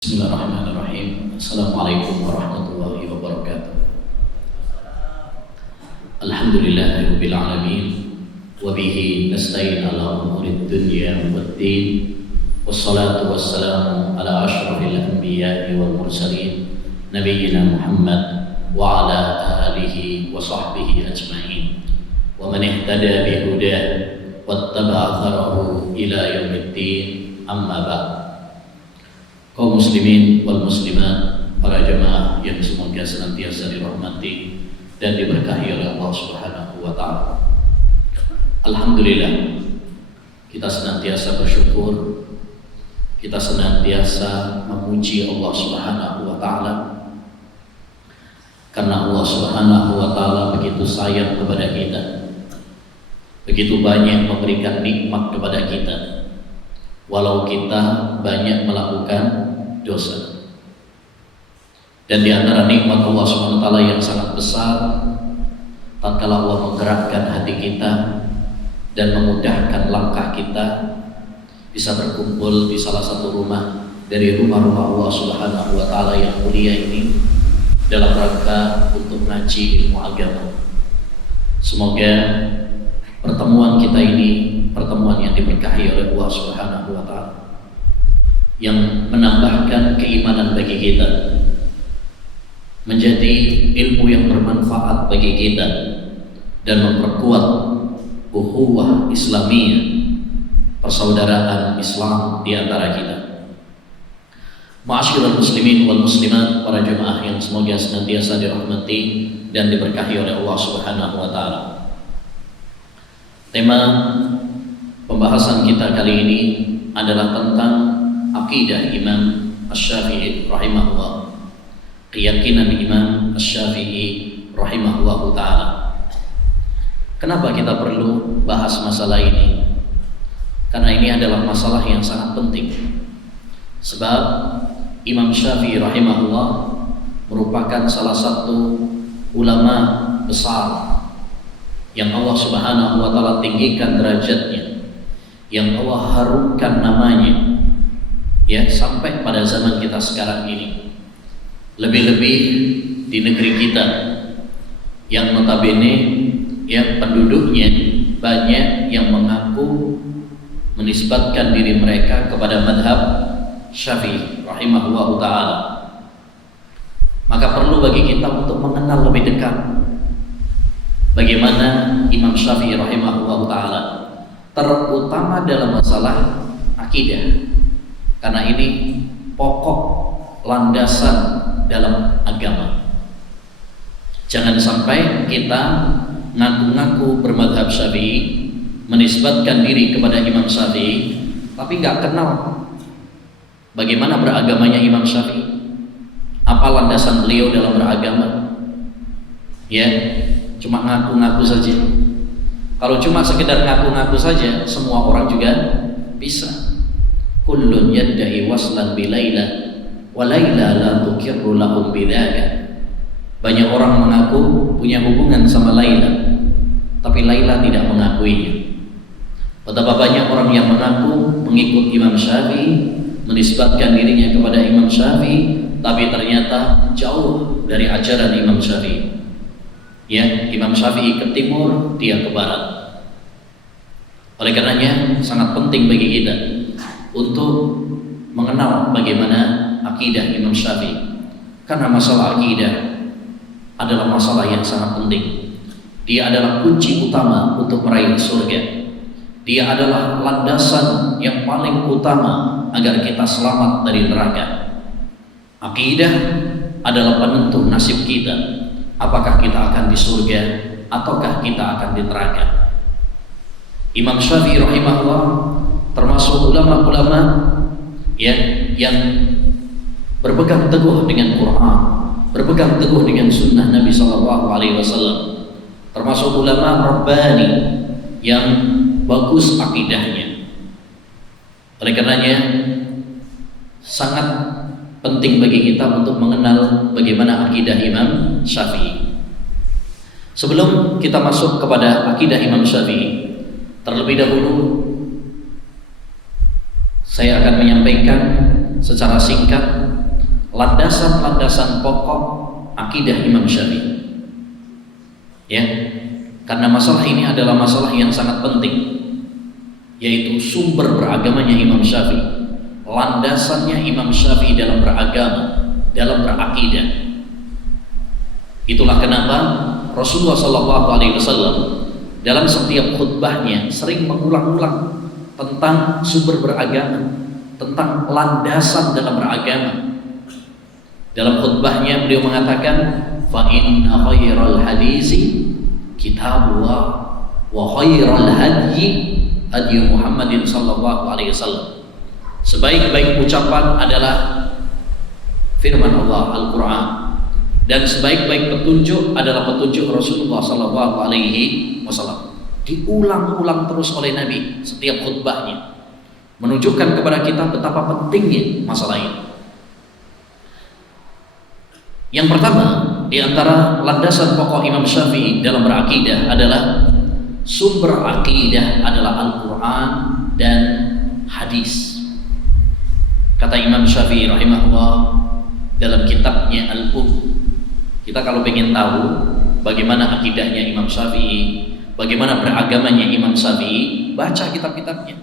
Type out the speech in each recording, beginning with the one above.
Bismillahirrahmanirrahim. Assalamualaikum warahmatullahi wabarakatuh. Alhamdulillahirabbil alamin wa bihi nasta'in ala umurid dunya waddin. Wassalatu wassalamu ala asyrafil anbiya'i wal mursalin nabiyyina Muhammad wa ala alihi wa sahbihi ajma'in wa man ihtada bi hudah wattaba'a atharahu ila yaumiddin. Amma ba'd. Kaum muslimin wal muslimat, para jemaah yang semoga senantiasa dirahmati dan diberkahi oleh Allah Subhanahu wa taala. Alhamdulillah, kita senantiasa bersyukur, kita senantiasa memuji Allah Subhanahu wa taala. Karena Allah Subhanahu wa taala begitu sayang kepada kita. Begitu banyak memberikan nikmat kepada kita. Walau kita banyak melakukan dosa. Dan di antara nikmat Allah SWT yang sangat besar, tatkala Allah menggerakkan hati kita dan memudahkan langkah kita bisa berkumpul di salah satu rumah dari rumah-rumah Allah Subhanahu wa taala yang mulia ini dalam rangka untuk ngaji ilmu agama. Semoga pertemuan kita ini pertemuan yang diberkahi oleh Allah Subhanahu wa taala, yang menambahkan keimanan bagi kita, menjadi ilmu yang bermanfaat bagi kita dan memperkuat ukhuwah Islamiyah, persaudaraan Islam di antara kita. Ma'asyiral muslimin wal muslimat, para jemaah yang semoga senantiasa dirahmati dan diberkahi oleh Allah Subhanahu wa taala. Tema pembahasan kita kali ini adalah tentang akidah Imam Asy-Syafi'i rahimahullah, keyakinan Imam Asy-Syafi'i rahimahullah ta'ala. Kenapa kita perlu bahas masalah ini? Karena ini adalah masalah yang sangat penting. Sebab Imam Syafi'i rahimahullah merupakan salah satu ulama besar yang Allah Subhanahu wa taala tinggikan derajatnya, yang Allah harumkan namanya, ya, sampai pada zaman kita sekarang ini. Lebih-lebih di negeri kita yang notabene yang penduduknya banyak yang mengaku menisbatkan diri mereka kepada madhab Syafi'i rahimahullah ta'ala. Maka perlu bagi kita untuk mengenal lebih dekat bagaimana Imam Syafi'i rahimahullah ta'ala, terutama dalam masalah akidah, karena ini pokok landasan dalam agama. Jangan sampai kita ngaku-ngaku bermadhab Syafi'i, menisbatkan diri kepada Imam Syafi'i, tapi nggak kenal bagaimana beragamanya Imam Syafi'i, apa landasan beliau dalam beragama, ya, cuma ngaku-ngaku saja. Kalau cuma sekedar ngaku-ngaku saja, semua orang juga bisa. Kullun yadda'i waslan bi Laila wa Laila la tuqirru lahum bidzaka. Banyak orang mengaku punya hubungan sama Laila, tapi Laila tidak mengakuinya. Betapa banyak orang yang mengaku mengikut Imam Syafi'i, menisbatkan dirinya kepada Imam Syafi'i, tapi ternyata jauh dari ajaran Imam Syafi'i. Ya, Imam Syafi'i ke timur, dia ke barat. Oleh karenanya sangat penting bagi kita untuk mengenal bagaimana akidah Imam Syafi'i, karena masalah akidah adalah masalah yang sangat penting. Dia adalah kunci utama untuk meraih surga. Dia adalah landasan yang paling utama agar kita selamat dari neraka. Akidah adalah penentu nasib kita, apakah kita akan di surga ataukah kita akan di neraka. Imam Syafi'i rahimahullah termasuk ulama-ulama ya, yang berpegang teguh dengan Quran, berpegang teguh dengan sunnah Nabi SAW, termasuk ulama rabbani yang bagus akidahnya. Oleh karenanya sangat penting bagi kita untuk mengenal bagaimana akidah Imam Syafi'i. Sebelum kita masuk kepada akidah Imam Syafi'i, terlebih dahulu saya akan menyampaikan secara singkat landasan-landasan pokok akidah Imam Syafi'i. Ya, karena masalah ini adalah masalah yang sangat penting, yaitu sumber beragamanya Imam Syafi'i, landasannya Imam Syafi'i dalam beragama, dalam berakidah. Itulah kenapa Rasulullah SAW dalam setiap khutbahnya sering mengulang-ulang tentang sumber beragama, tentang landasan dalam beragama. Dalam khutbahnya beliau mengatakan, fa inna khairal hadisi kitabullah wa khairal hadyi hadi Muhammadin sallallahu alaihi wasallam. Sebaik-baik ucapan adalah firman Allah Al-Qur'an, dan sebaik-baik petunjuk adalah petunjuk Rasulullah sallallahu alaihi wasallam. Diulang-ulang terus oleh Nabi setiap khutbahnya, menunjukkan kepada kita betapa pentingnya masalah ini. Yang pertama di antara landasan pokok Imam Syafi'i dalam berakidah adalah sumber akidah adalah Al-Quran dan hadis. Kata Imam Syafi'i rahimahullah dalam kitabnya Al-Um, kita kalau ingin tahu bagaimana akidahnya Imam Syafi'i, bagaimana beragamanya Imam Syafi'i, baca kitab-kitabnya.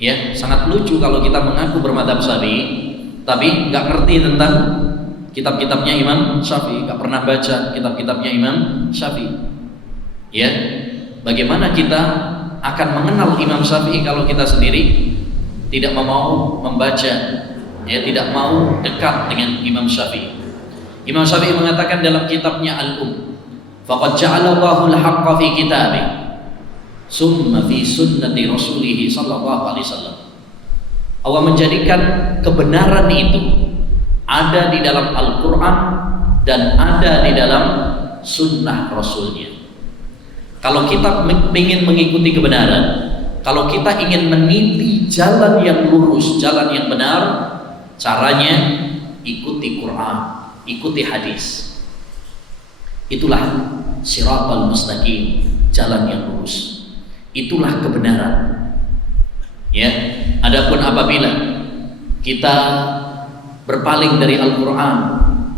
Ya, sangat lucu kalau kita mengaku bermadzhab Syafi'i tapi nggak ngerti tentang kitab-kitabnya Imam Syafi'i, nggak pernah baca kitab-kitabnya Imam Syafi'i. Ya, bagaimana kita akan mengenal Imam Syafi'i kalau kita sendiri tidak mau membaca, ya, tidak mau dekat dengan Imam Syafi'i. Imam Syafi'i mengatakan dalam kitabnya Al-Um, faqad ja'alallahu al-haqqa fi kitabih summa fi sunnati rasulih sallallahu alaihi wasallam. Allah menjadikan kebenaran itu ada di dalam Al-Quran dan ada di dalam sunnah Rasulnya. Kalau kita ingin mengikuti kebenaran, kalau kita ingin meniti jalan yang lurus, jalan yang benar, caranya ikuti Quran, ikuti hadis. Itulah siratal mustaqim, jalan yang lurus. Itulah kebenaran. Ya, adapun apabila kita berpaling dari Al-Quran,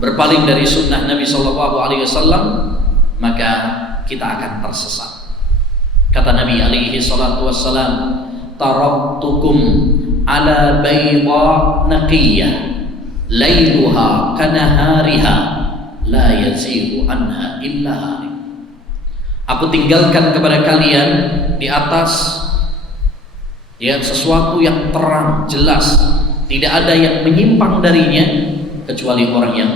berpaling dari sunnah Nabi SAW, maka kita akan tersesat. Kata Nabi SAW, taraktukum ala bayda naqiyah layluha kanahariha la yazigu anha illa hari. Aku tinggalkan kepada kalian di atas, ya, sesuatu yang terang, jelas, tidak ada yang menyimpang darinya kecuali orang yang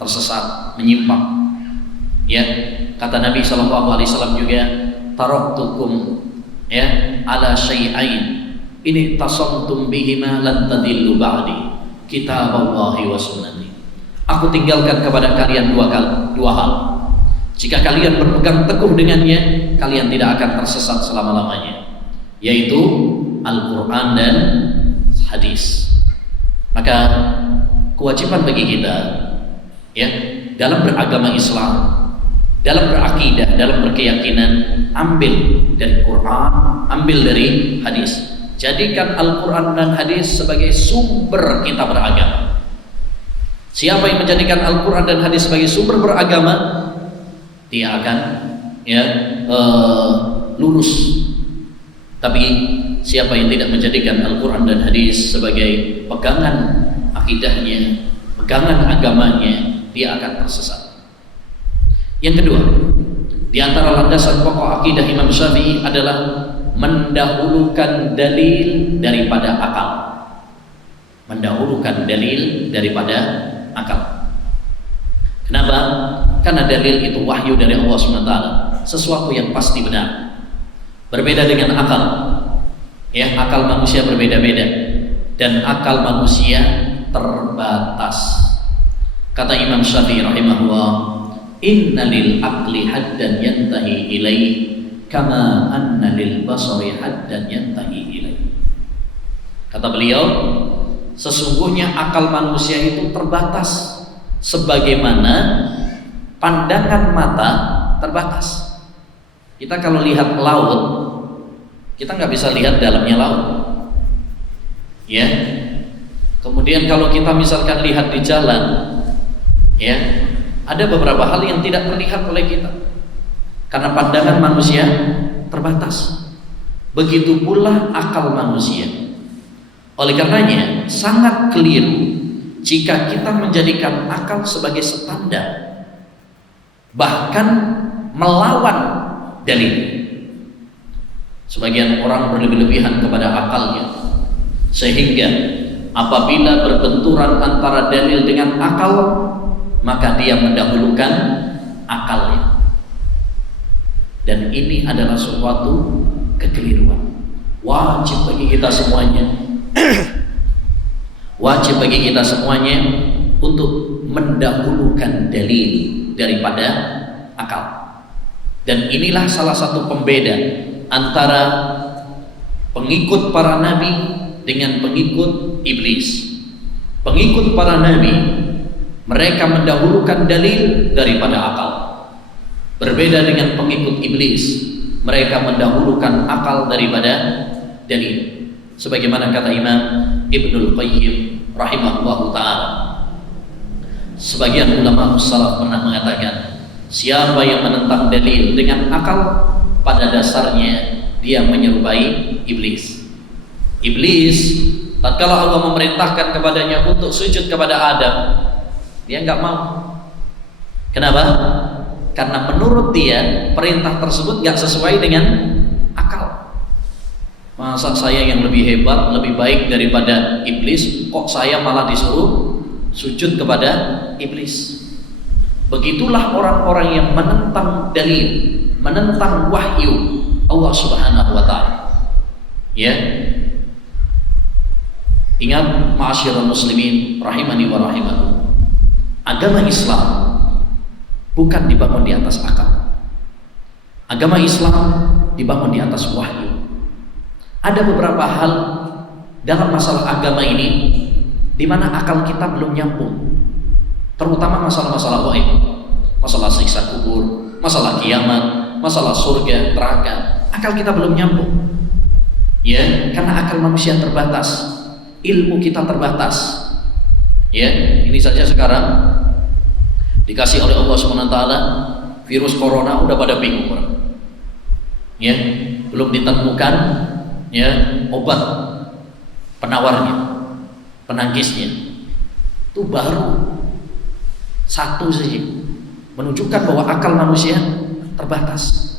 tersesat, menyimpang. Ya, kata Nabi SAW juga, taraktukum, ya, ala syai'ain ini tasamtum bihima lan tadillu ba'di kitaballahi wa sunnati. Aku tinggalkan kepada kalian dua hal. Jika kalian berpegang teguh dengannya, kalian tidak akan tersesat selama-lamanya, yaitu Al-Quran dan hadis. Maka kewajiban bagi kita, ya, dalam beragama Islam, dalam berakidah, dalam berkeyakinan, ambil dari Quran, ambil dari hadis. Jadikan Al-Quran dan hadis sebagai sumber kita beragama. Siapa yang menjadikan Al-Quran dan hadis sebagai sumber beragama, dia akan, ya, lurus. Tapi siapa yang tidak menjadikan Al-Quran dan hadis sebagai pegangan akidahnya, pegangan agamanya, dia akan tersesat. Yang kedua, di antara landasan pokok akidah Imam Syafi'i adalah mendahulukan dalil daripada akal. Mendahulukan dalil daripada akal. Kenapa? Karena dalil itu wahyu dari Allah SWT, sesuatu yang pasti benar. Berbeda dengan akal. Ya, akal manusia berbeda-beda dan akal manusia terbatas. Kata Imam Syafi'i rahimahullah, inna lil aqli haddan yantahi ilaih kama anna lil basari haddan yantahi ilaih. Kata beliau, sesungguhnya akal manusia itu terbatas sebagaimana pandangan mata terbatas. Kita kalau lihat laut, kita nggak bisa lihat dalamnya laut, ya. Kemudian kalau kita misalkan lihat di jalan, ya, ada beberapa hal yang tidak terlihat oleh kita karena pandangan manusia terbatas. Begitu pula akal manusia. Oleh karenanya sangat keliru jika kita menjadikan akal sebagai standar, bahkan melawan dalil. Sebagian orang berlebih-lebihan kepada akalnya, sehingga apabila berbenturan antara dalil dengan akal, maka dia mendahulukan akalnya. Dan ini adalah suatu kekeliruan. Wajib bagi kita semuanya wajib bagi kita semuanya untuk mendahulukan dalil daripada akal. Dan inilah salah satu pembeda antara pengikut para nabi dengan pengikut iblis. Pengikut para nabi, mereka mendahulukan dalil daripada akal. Berbeda dengan pengikut iblis, mereka mendahulukan akal daripada dalil. Sebagaimana kata Imam Ibnul Qayyim rahimahullahu ta'ala, sebagian ulama salaf pernah mengatakan, siapa yang menentang dalil dengan akal, pada dasarnya dia menyerupai iblis. Iblis, tatkala Allah memerintahkan kepadanya untuk sujud kepada Adam, dia enggak mau. Kenapa? Karena menurut dia perintah tersebut enggak sesuai dengan akal. Masa saya yang lebih hebat, lebih baik daripada iblis, kok saya malah disuruh sujud kepada iblis? Begitulah orang-orang yang menentang dalil, menentang wahyu Allah Subhanahu wa ta'ala. Ya. Ingat, ma'asyiral muslimin rahimani wa rahimakum, agama Islam bukan dibangun di atas akal. Agama Islam dibangun di atas wahyu. Ada beberapa hal dalam masalah agama ini di mana akal kita belum nyambung, terutama masalah-masalah gaib, masalah siksa kubur, masalah kiamat, masalah surga, neraka. Akal kita belum nyambung, ya, karena akal manusia terbatas, ilmu kita terbatas. Ya, ini saja sekarang dikasih oleh Allah SWT virus corona, udah pada bingung orang. Ya, belum ditemukan ya obat penawarnya, penangkisnya. Itu baru satu saja, menunjukkan bahwa akal manusia terbatas.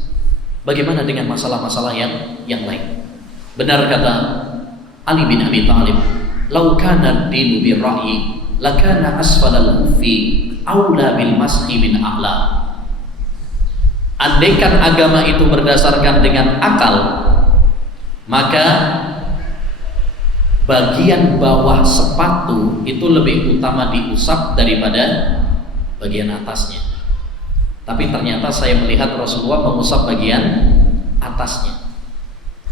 Bagaimana dengan masalah-masalah yang lain? Benar kata Ali bin Abi Thalib, "Lau kana ad-dinu bir-ra'yi, lakana asfalal khuffi aula bil mashi min a'la." Andaikan agama itu berdasarkan dengan akal, maka bagian bawah sepatu itu lebih utama diusap daripada bagian atasnya. Tapi ternyata saya melihat Rasulullah mengusap bagian atasnya.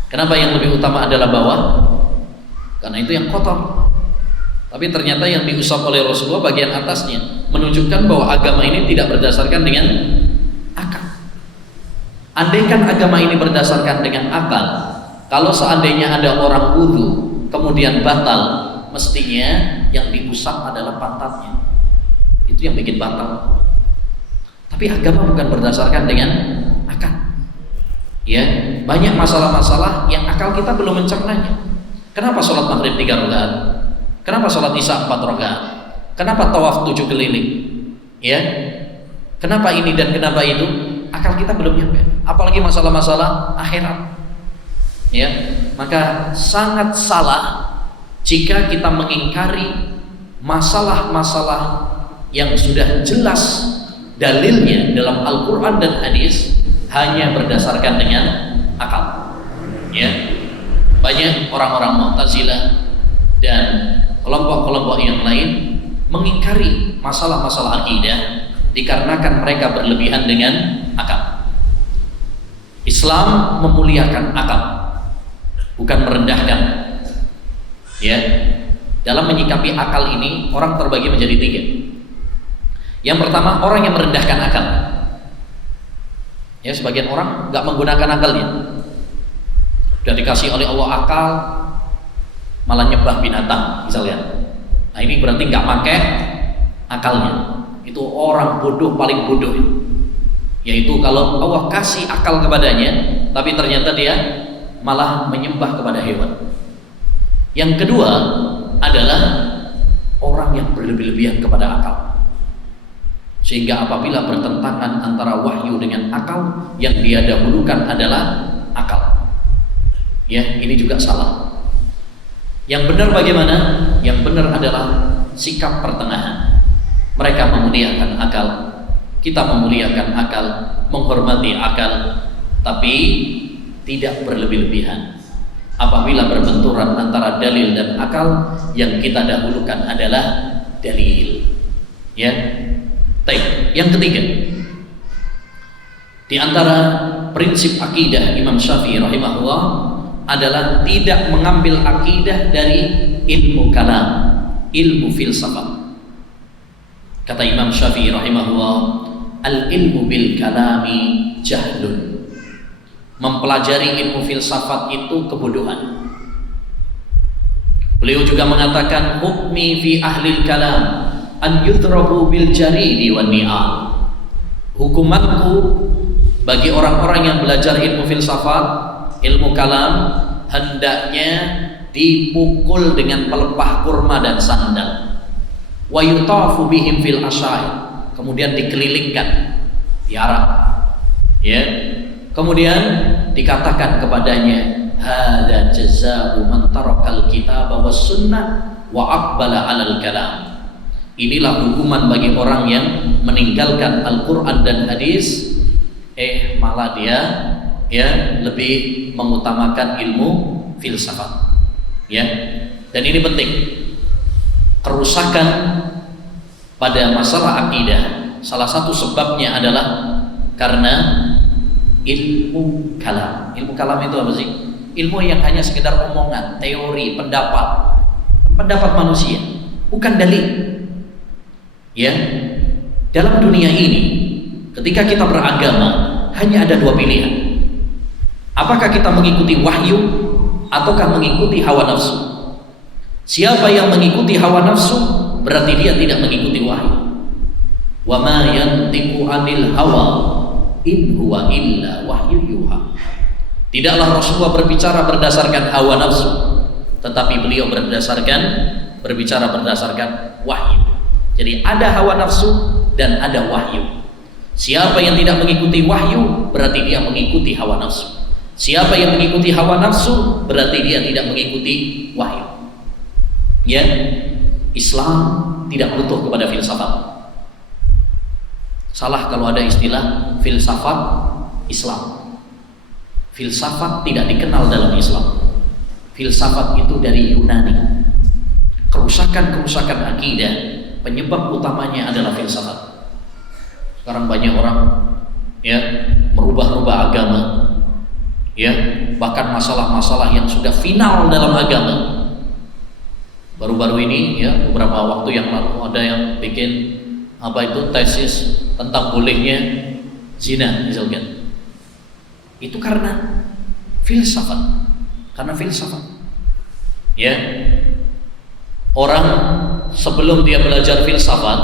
Kenapa yang lebih utama adalah bawah? Karena itu yang kotor. Tapi ternyata yang diusap oleh Rasulullah bagian atasnya, menunjukkan bahwa agama ini tidak berdasarkan dengan akal. Andaikan agama ini berdasarkan dengan akal, kalau seandainya ada orang wudu kemudian batal, mestinya yang diusap adalah pantatnya. Itu yang bikin batal. Tapi agama bukan berdasarkan dengan akal. Ya, banyak masalah-masalah yang akal kita belum mencernanya. Kenapa sholat maghrib 3 rakaat? Kenapa sholat isya 4 rakaat? Kenapa tawaf 7 keliling? Ya, kenapa ini dan kenapa itu? Akal kita belum nyampe. Apalagi masalah-masalah akhirat. Ya, maka sangat salah jika kita mengingkari masalah-masalah yang sudah jelas dalilnya dalam Al-Quran dan hadis hanya berdasarkan dengan akal. Ya, banyak orang-orang Mu'tazilah dan kelompok-kelompok yang lain mengingkari masalah-masalah akidah dikarenakan mereka berlebihan dengan akal. Islam memuliakan akal, bukan merendahkan. Ya, dalam menyikapi akal ini orang terbagi menjadi 3. Yang pertama, orang yang merendahkan akal. Ya, sebagian orang nggak menggunakan akalnya. Sudah dikasih oleh Allah akal, malah nyembah binatang misalnya. Nah ini berarti nggak pakai akalnya. Itu orang bodoh paling bodoh. Yaitu kalau Allah kasih akal kepadanya, tapi ternyata dia malah menyembah kepada hewan. Yang kedua adalah orang yang berlebih-lebihan kepada akal. Sehingga apabila bertentangan antara wahyu dengan akal, yang dia dahulukan adalah akal. Ya, ini juga salah. Yang benar bagaimana? Yang benar adalah sikap pertengahan. Mereka memuliakan akal, kita memuliakan akal, menghormati akal, tapi tidak berlebih-lebihan. Apabila berbenturan antara dalil dan akal, yang kita dahulukan adalah dalil. Ya. Baik, yang ketiga, di antara prinsip akidah Imam Syafi'i rahimahullah adalah tidak mengambil akidah dari ilmu kalam, ilmu filsafat. Kata Imam Syafi'i rahimahullah, al-ilmu bil kalami jahlun. Mempelajari ilmu filsafat itu kebodohan. Beliau juga mengatakan, hukmi fi ahlil kalam an yudrabu bil jaridi wan ni'al. Hukumanku bagi orang-orang yang belajar ilmu filsafat, ilmu kalam, hendaknya dipukul dengan pelepah kurma dan sandal. Wa yutafu bihim fil asyair. Kemudian dikelilingkan, diarak. Ya. Kemudian dikatakan kepadanya, hadza jazaa'u man tarakal kitaba was sunnah wa aqbala 'alal kalam. Inilah hukuman bagi orang yang meninggalkan Al-Quran dan hadis, malah dia lebih mengutamakan ilmu filsafat. Ya, dan ini penting. Kerusakan pada masalah akidah, salah satu sebabnya adalah karena ilmu kalam. Ilmu kalam itu apa sih? Ilmu yang hanya sekedar omongan, teori, pendapat manusia, bukan dalil. Ya, dalam dunia ini ketika kita beragama hanya ada dua pilihan. Apakah kita mengikuti wahyu ataukah mengikuti hawa nafsu? Siapa yang mengikuti hawa nafsu berarti dia tidak mengikuti wahyu. Wa ma yantiqu 'anil hawa in huwa illa wahyu yuha. Tidaklah Rasulullah berbicara berdasarkan hawa nafsu, tetapi beliau berbicara berdasarkan wahyu. Jadi ada hawa nafsu dan ada wahyu. Siapa yang tidak mengikuti wahyu berarti dia mengikuti hawa nafsu. Siapa yang mengikuti hawa nafsu berarti dia tidak mengikuti wahyu. Ya, Islam tidak butuh kepada filsafat. Salah kalau ada istilah filsafat Islam. Filsafat tidak dikenal dalam Islam. Filsafat itu dari Yunani. Kerusakan akidah, penyebab utamanya adalah filsafat. Sekarang banyak orang merubah-rubah agama, bahkan masalah-masalah yang sudah final dalam agama. Baru-baru ini beberapa waktu yang lalu ada yang bikin tesis tentang bolehnya zina misalkan. Itu karena filsafat. Orang sebelum dia belajar filsafat,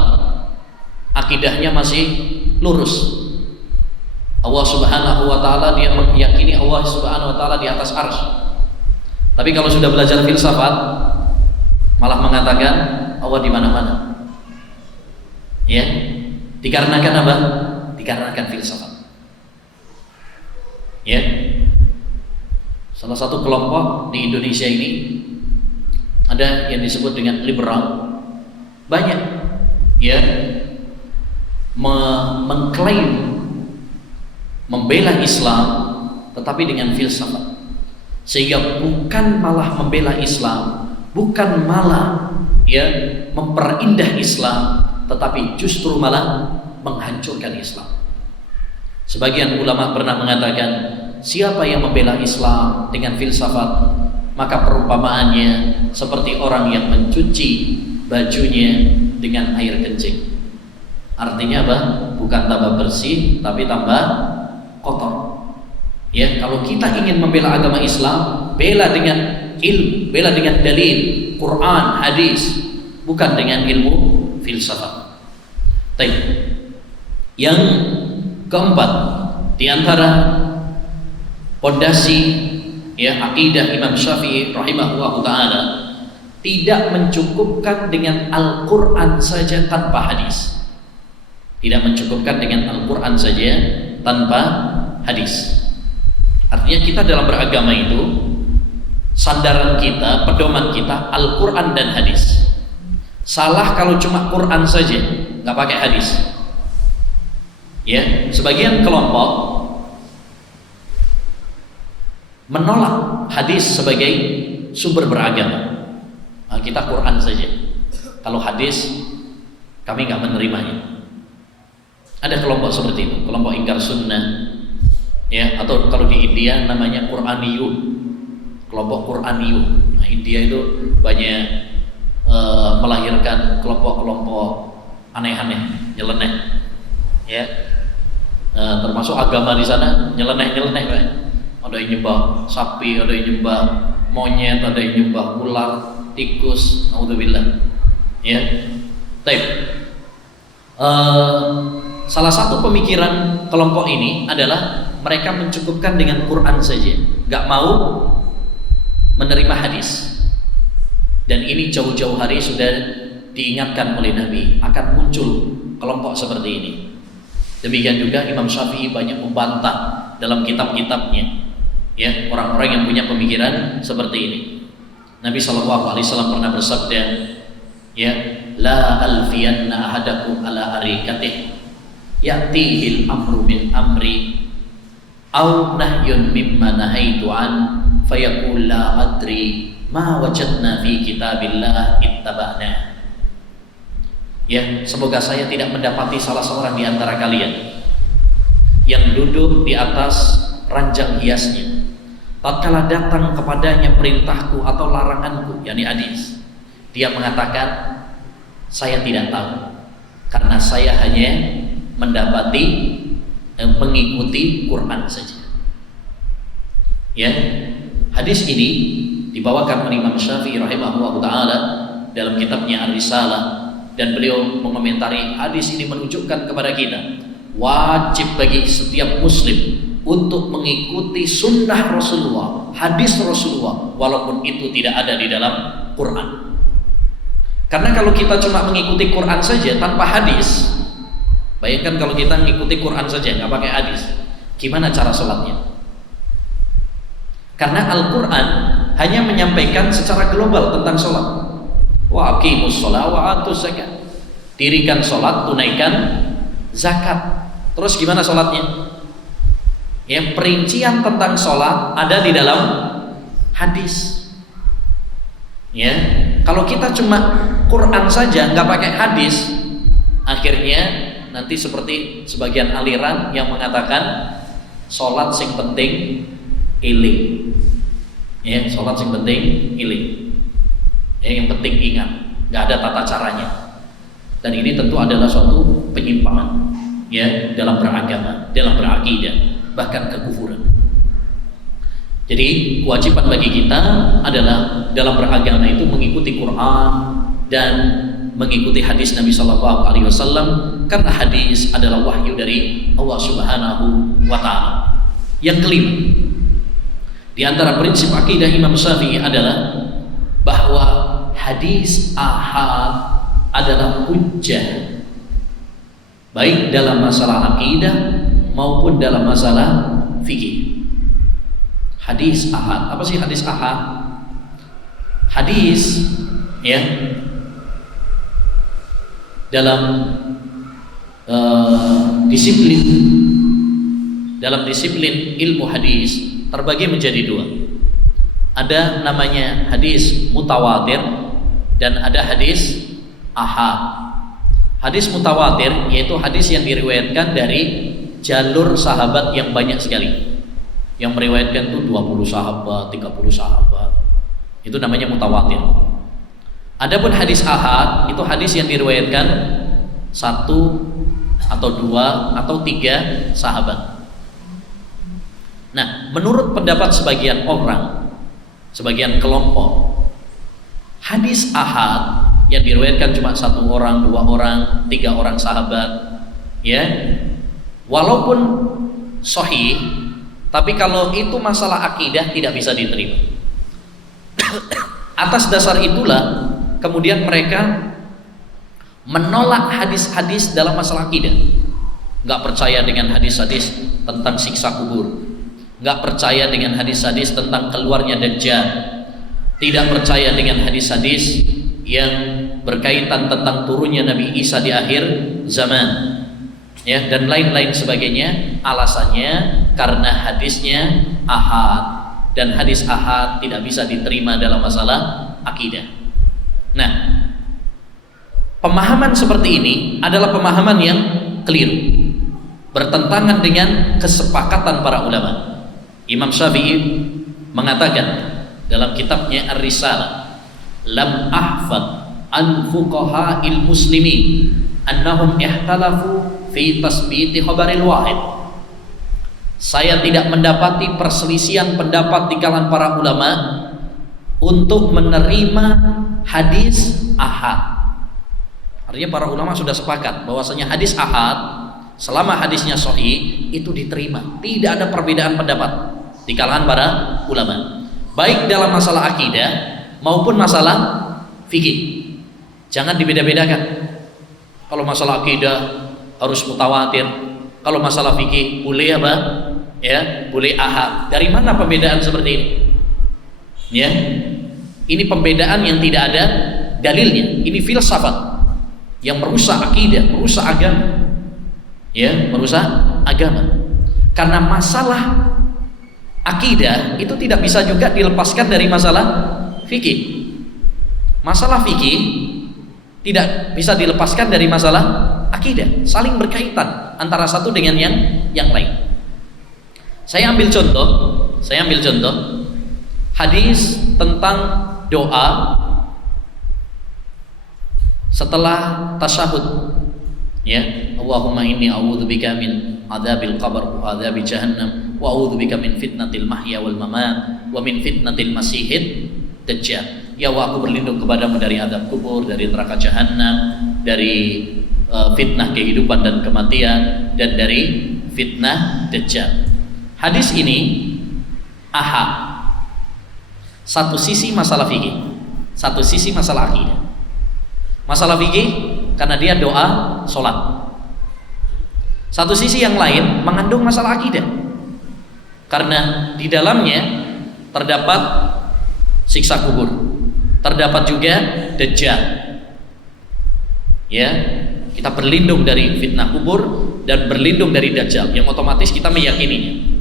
akidahnya masih lurus. Allah Subhanahu wa taala, dia meyakini Allah Subhanahu wa taala di atas arsy. Tapi kalau sudah belajar filsafat, malah mengatakan Allah di mana-mana. Ya. Dikarenakan apa? Dikarenakan filsafat. Ya. Salah satu kelompok di Indonesia ini ada yang disebut dengan liberal. Banyak mengklaim membela Islam tetapi dengan filsafat. Sehingga bukan malah membela Islam, bukan malah memperindah Islam, tetapi justru malah menghancurkan Islam. Sebagian ulama pernah mengatakan, siapa yang membela Islam dengan filsafat, maka perumpamaannya seperti orang yang mencuci bajunya dengan air kencing. Artinya apa? Bukan tambah bersih, tapi tambah kotor. Ya, kalau kita ingin membela agama Islam, bela dengan ilmu, bela dengan dalil, Quran, hadis. bukan dengan ilmu filsafat. Baik. Yang keempat, di antara pondasi akidah Imam Syafi'i rahimahullah taala, tidak mencukupkan dengan Al-Quran saja tanpa hadis. Tidak mencukupkan dengan Al-Quran saja tanpa hadis. Artinya kita dalam beragama itu, sandaran kita, pedoman kita Al-Quran dan hadis. Salah kalau cuma Quran saja, nggak pakai hadis. Ya, sebagian kelompok menolak hadis sebagai sumber beragama. Nah, kita Quran saja. Kalau hadis kami nggak menerimanya. Ada kelompok seperti itu, kelompok ingkar sunnah, ya, atau kalau di India namanya Quraniyun, kelompok Quraniyun. Nah, India itu banyak melahirkan kelompok-kelompok aneh-aneh, nyeleneh, ya, termasuk agama di sana nyeleneh-nyeleneh, Pak. Ada yang nyembah sapi, ada yang nyembah monyet, ada yang nyembah ular, tikus, naudzubillah, ya. Baik. Salah satu pemikiran kelompok ini adalah mereka mencukupkan dengan Quran saja, nggak mau menerima hadis. Dan ini jauh-jauh hari sudah diingatkan oleh Nabi akan muncul kelompok seperti ini. Demikian juga Imam Syafi'i banyak membantah dalam kitab-kitabnya, ya, orang-orang yang punya pemikiran seperti ini. Nabi SAW pernah bersabda, ya, la alfiyanna ahadakum ala arikatih ya'tihil amru min amri aw nahyun mimma nahaitu an fayaqul la adri ma wajadna fi kitabillah ittaba'na. Ya, semoga saya tidak mendapati salah seorang di antara kalian yang duduk di atas ranjang hiasnya tatkala datang kepadanya perintahku atau laranganku, yakni hadis, dia mengatakan saya tidak tahu karena saya hanya mendapati mengikuti Quran saja. Ya, hadis ini dibawakan oleh Imam Syafi'i rahimahullah taala dalam kitabnya Ar-Risalah, dan beliau mengomentari hadis ini menunjukkan kepada kita wajib bagi setiap muslim untuk mengikuti sunnah Rasulullah, hadis Rasulullah, walaupun itu tidak ada di dalam Quran. Karena kalau kita cuma mengikuti Quran saja tanpa hadis, bayangkan kalau kita mengikuti Quran saja nggak pakai hadis, gimana cara sholatnya? Karena Al-Quran hanya menyampaikan secara global tentang sholat. Wa aqimus sholat wa atuz zakat. Dirikan sholat, tunaikan zakat. Terus gimana sholatnya? Ya, perincian tentang sholat ada di dalam hadis. Ya, kalau kita cuma Quran saja nggak pakai hadis, akhirnya nanti seperti sebagian aliran yang mengatakan sholat sing penting iling, ya, sholat yang penting iling, ya, yang penting ingat, nggak ada tata caranya. Dan ini tentu adalah suatu penyimpangan, ya, dalam beragama, dalam berakidah, bahkan kekufuran. Jadi kewajiban bagi kita adalah dalam beragama itu mengikuti Quran dan mengikuti hadis Nabi Shallallahu Alaihi Wasallam, karena hadis adalah wahyu dari Allah Subhanahu Wa Taala. Yang kelima, di antara prinsip akidah Imam Syafi'i adalah bahwa hadis ahad adalah hujjah baik dalam masalah akidah maupun dalam masalah fikih. Hadis ahad, apa sih hadis ahad? Hadis, ya, dalam disiplin ilmu hadis terbagi menjadi dua. Ada namanya hadis mutawatir dan ada hadis ahad. Hadis mutawatir yaitu hadis yang diriwayatkan dari jalur sahabat yang banyak sekali. Yang meriwayatkan itu 20 sahabat, 30 sahabat. Itu namanya mutawatir. Adapun hadis ahad itu hadis yang diriwayatkan 1 atau 2 atau 3 sahabat. Nah, menurut pendapat sebagian orang, sebagian kelompok, hadis ahad yang diriwayatkan cuma 1 orang, 2 orang, 3 orang sahabat, ya. Walaupun sahih, tapi kalau itu masalah akidah tidak bisa diterima. Atas dasar itulah kemudian mereka menolak hadis-hadis dalam masalah akidah. Nggak percaya dengan hadis-hadis tentang siksa kubur, nggak percaya dengan hadis-hadis tentang keluarnya Dajjal, tidak percaya dengan hadis-hadis yang berkaitan tentang turunnya Nabi Isa di akhir zaman, ya, dan lain-lain sebagainya. Alasannya karena hadisnya ahad, dan hadis ahad tidak bisa diterima dalam masalah akidah. Nah, pemahaman seperti ini adalah pemahaman yang keliru, bertentangan dengan kesepakatan para ulama. Imam Syafi'i mengatakan dalam kitabnya Ar-Risalah, lam ahfad an fuqaha'il muslimin annahum ihtalafu fi tasbiti khabaril wahid. Saya tidak mendapati perselisihan pendapat di kalangan para ulama untuk menerima hadis ahad. Artinya para ulama sudah sepakat bahwasanya hadis ahad selama hadisnya sahih itu diterima, tidak ada perbedaan pendapat di kalangan para ulama, baik dalam masalah akidah maupun masalah fikih. Jangan dibeda-bedakan. Kalau masalah akidah harus mutawatir, kalau masalah fikih boleh apa? Ya, boleh ahad. Dari mana pembedaan seperti ini? Ya, ini pembedaan yang tidak ada dalilnya. Ini filsafat yang merusak akidah, merusak agama. Ya, merusak agama. Karena masalah akidah itu tidak bisa juga dilepaskan dari masalah fikih. Masalah fikih tidak bisa dilepaskan dari masalah akidah, saling berkaitan antara satu dengan yang lain. Saya ambil contoh hadis tentang doa setelah tasyahud, ya, Allahumma inni a'udzubika min adzabil qabr wa adzabi jahannam wa a'udzubika min fitnatil mahya wal mamat wa min fitnatil masihid dajjal. Ya Allah, aku berlindung kepadamu dari azab kubur, dari neraka jahanam, dari fitnah kehidupan dan kematian, dan dari fitnah dajjal. Hadis ini ahad. Satu sisi masalah fikih, satu sisi masalah akidah. Masalah fikih karena dia doa sholat. Satu sisi yang lain mengandung masalah akidah, karena di dalamnya terdapat siksa kubur, terdapat juga dajjal. Ya, kita berlindung dari fitnah kubur dan berlindung dari dajjal, yang otomatis kita meyakininya.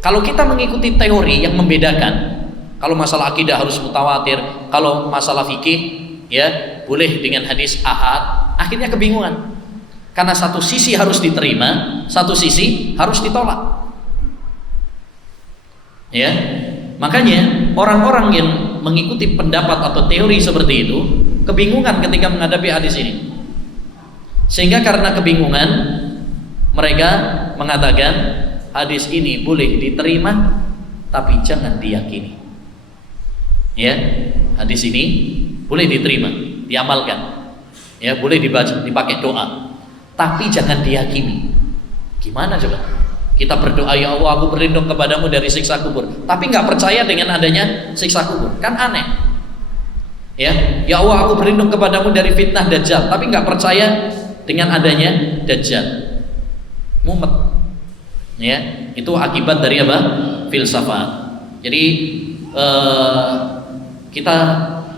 Kalau kita mengikuti teori yang membedakan, kalau masalah akidah harus mutawatir, kalau masalah fikih ya boleh dengan hadis ahad, akhirnya kebingungan. Karena satu sisi harus diterima, satu sisi harus ditolak. Ya, makanya orang-orang yang mengikuti pendapat atau teori seperti itu kebingungan ketika menghadapi hadis ini. Sehingga karena kebingungan mereka mengatakan hadis ini boleh diterima tapi jangan diyakini. Ya, hadis ini boleh diterima, diamalkan. Ya, boleh dibaca, dipakai doa, tapi jangan diyakini. Gimana coba? Kita berdoa, ya Allah, aku berlindung kepadamu dari siksa kubur, tapi nggak percaya dengan adanya siksa kubur, kan aneh. Ya Allah, aku berlindung kepadamu dari fitnah dajjal, tapi nggak percaya dengan adanya dajjal. Mumet. Ya, itu akibat dari apa? Filsafat. Jadi kita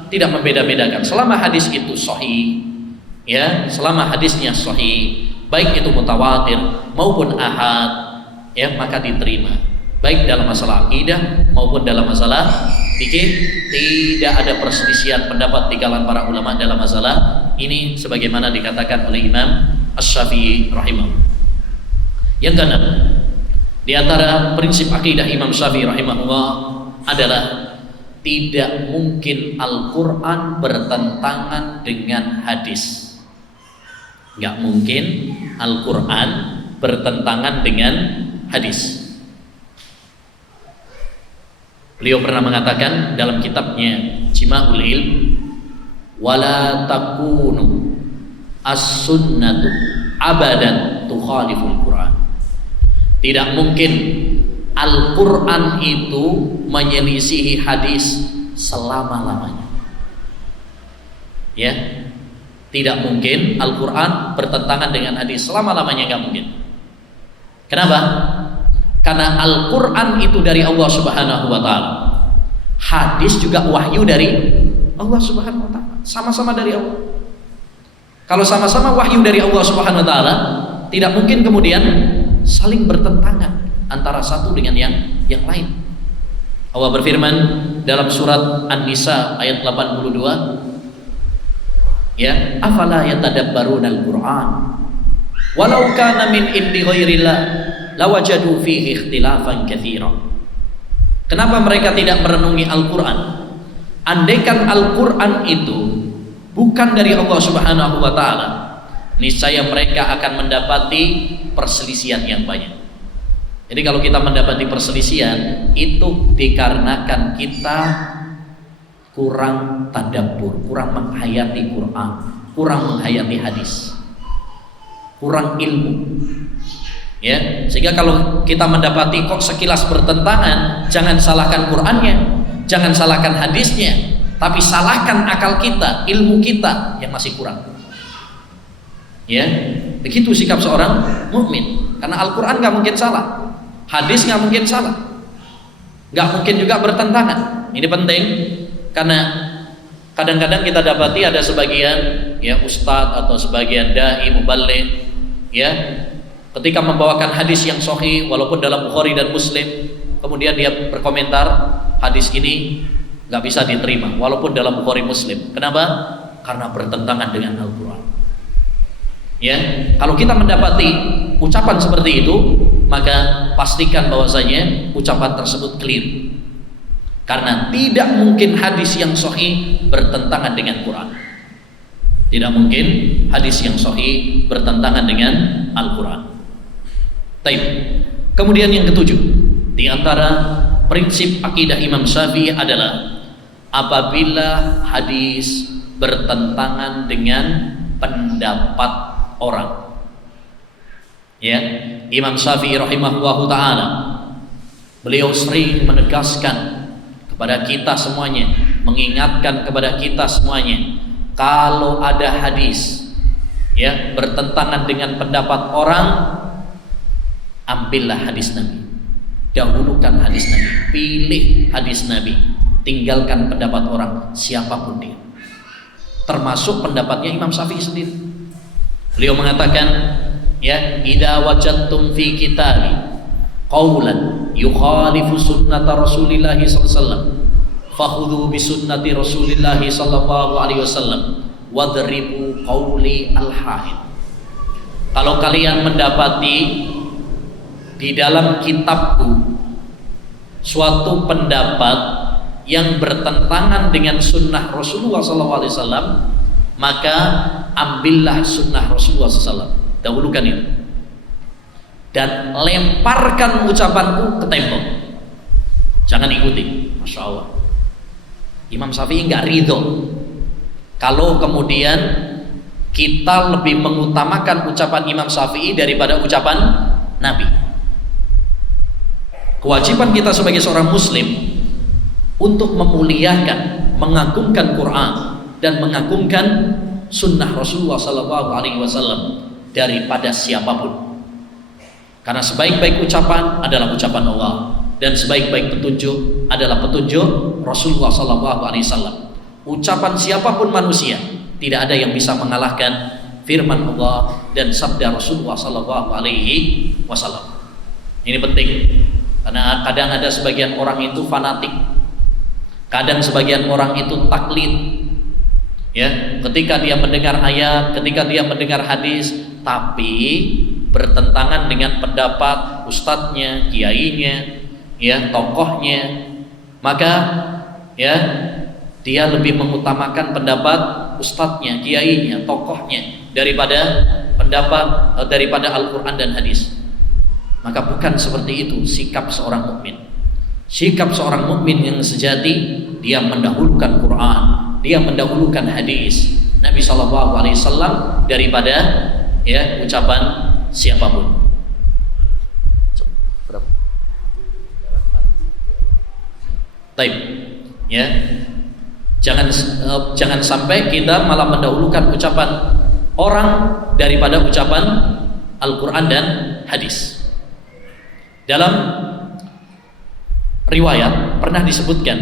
tidak membeda-bedakan. Selama hadis itu sahih, ya, selama hadisnya sahih, baik itu mutawatir maupun ahad, ya, maka diterima. Baik dalam masalah akidah maupun dalam masalah fikih, tidak ada perselisihan pendapat di kalangan para ulama dalam masalah ini, sebagaimana dikatakan oleh Imam Asy-Syafi'i rahimahullah. Yang keenam, di antara prinsip akidah Imam Syafi'i rahimahullah adalah tidak mungkin Al-Quran bertentangan dengan hadis. Nggak mungkin Al-Quran bertentangan dengan hadis. Beliau pernah mengatakan dalam kitabnya Jima'ul Ilm, wala takunu as-sunnatu abadan tukhaliful Quran. Tidak mungkin Al-Quran itu menyelisihi hadis selama-lamanya. Ya, tidak mungkin Al-Quran bertentangan dengan hadis selama-lamanya, nggak mungkin. Kenapa? Karena Al-Quran itu dari Allah Subhanahu wa Ta'ala, hadis juga wahyu dari Allah Subhanahu wa Ta'ala, sama-sama dari Allah. Kalau sama-sama wahyu dari Allah Subhanahu wa Ta'ala, tidak mungkin kemudian saling bertentangan antara satu dengan yang lain. Allah berfirman dalam surat An-Nisa ayat 82, ya, afala yatadabbaruna al-Qur'an walau kana min indi ghairillah lawajadu fihi ikhtilafan katsira. Kenapa mereka tidak merenungi Al-Qur'an? Andaikan Al-Qur'an itu bukan dari Allah Subhanahu wa Ta'ala, niscaya mereka akan mendapati perselisihan yang banyak. Jadi kalau kita mendapati perselisihan, itu dikarenakan kita kurang tadabbur, kurang menghayati Quran, kurang menghayati hadis, kurang ilmu. Ya, sehingga kalau kita mendapati kok sekilas bertentangan, jangan salahkan Qurannya, jangan salahkan hadisnya, tapi salahkan akal kita, ilmu kita yang masih kurang. Ya, begitu sikap seorang mukmin. Karena Al-Quran nggak mungkin salah, hadis nggak mungkin salah, nggak mungkin juga bertentangan. Ini penting karena kadang-kadang kita dapati ada sebagian ya ustadz atau sebagian dai muballigh ya, ketika membawakan hadis yang sahih walaupun dalam Bukhari dan Muslim, kemudian dia berkomentar hadis ini nggak bisa diterima walaupun dalam Bukhari Muslim. Kenapa? Karena bertentangan dengan Al-Quran. Ya, kalau kita mendapati ucapan seperti itu, maka pastikan bahwasanya ucapan tersebut keliru. Karena tidak mungkin hadis yang sahih bertentangan dengan Quran. Tidak mungkin hadis yang sahih bertentangan dengan Al-Quran. Baik. Kemudian yang ketujuh, di antara prinsip akidah Imam Syafi'i adalah apabila hadis bertentangan dengan pendapat orang. Ya, Imam Syafi'i rahimahullahu taala, beliau sering menegaskan kepada kita semuanya, mengingatkan kepada kita semuanya, kalau ada hadis ya bertentangan dengan pendapat orang, ambillah hadis Nabi, dahulukan hadis Nabi, pilih hadis Nabi, tinggalkan pendapat orang siapapun dia, termasuk pendapatnya Imam Syafi'i sendiri. Beliau mengatakan, ya, idza wajadtum fi kitabi qaulan yukhalifu sunnata Rasulillah sallallahu alaihi wasallam fakhudhu bi sunnati Rasulillah sallallahu alaihi wasallam wadribu qauli al-hahid. Kalau kalian mendapati di dalam kitabku suatu pendapat yang bertentangan dengan sunnah Rasulullah sallallahu alaihi wasallam, maka ambillah sunnah Rasulullah SAW, dahulukan itu, dan lemparkan ucapanku ke tembok, jangan ikuti. Masya Allah, Imam Syafi'i nggak ridho kalau kemudian kita lebih mengutamakan ucapan Imam Syafi'i daripada ucapan Nabi. Kewajiban kita sebagai seorang muslim untuk memuliakan, mengagungkan Quran dan mengagungkan sunnah Rasulullah sallallahu alaihi wasallam daripada siapapun. Karena sebaik-baik ucapan adalah ucapan Allah, dan sebaik-baik petunjuk adalah petunjuk Rasulullah sallallahu alaihi wasallam. Ucapan siapapun manusia tidak ada yang bisa mengalahkan firman Allah dan sabda Rasulullah sallallahu alaihi wasallam. Ini penting karena kadang ada sebagian orang itu fanatik, kadang sebagian orang itu taklid. Ya, ketika dia mendengar ayat, ketika dia mendengar hadis, tapi bertentangan dengan pendapat ustadznya, kiainya, ya, tokohnya, maka ya dia lebih mengutamakan pendapat ustadznya, kiainya, tokohnya daripada pendapat daripada Al-Quran dan hadis. Maka bukan seperti itu sikap seorang mukmin. Sikap seorang mukmin yang sejati, dia mendahulukan Quran, dia mendahulukan hadis Nabi SAW daripada ucapan siapapun. Berapa? Taib. Ya. Jangan sampai kita malah mendahulukan ucapan orang daripada ucapan Al-Quran dan hadis. Dalam riwayat pernah disebutkan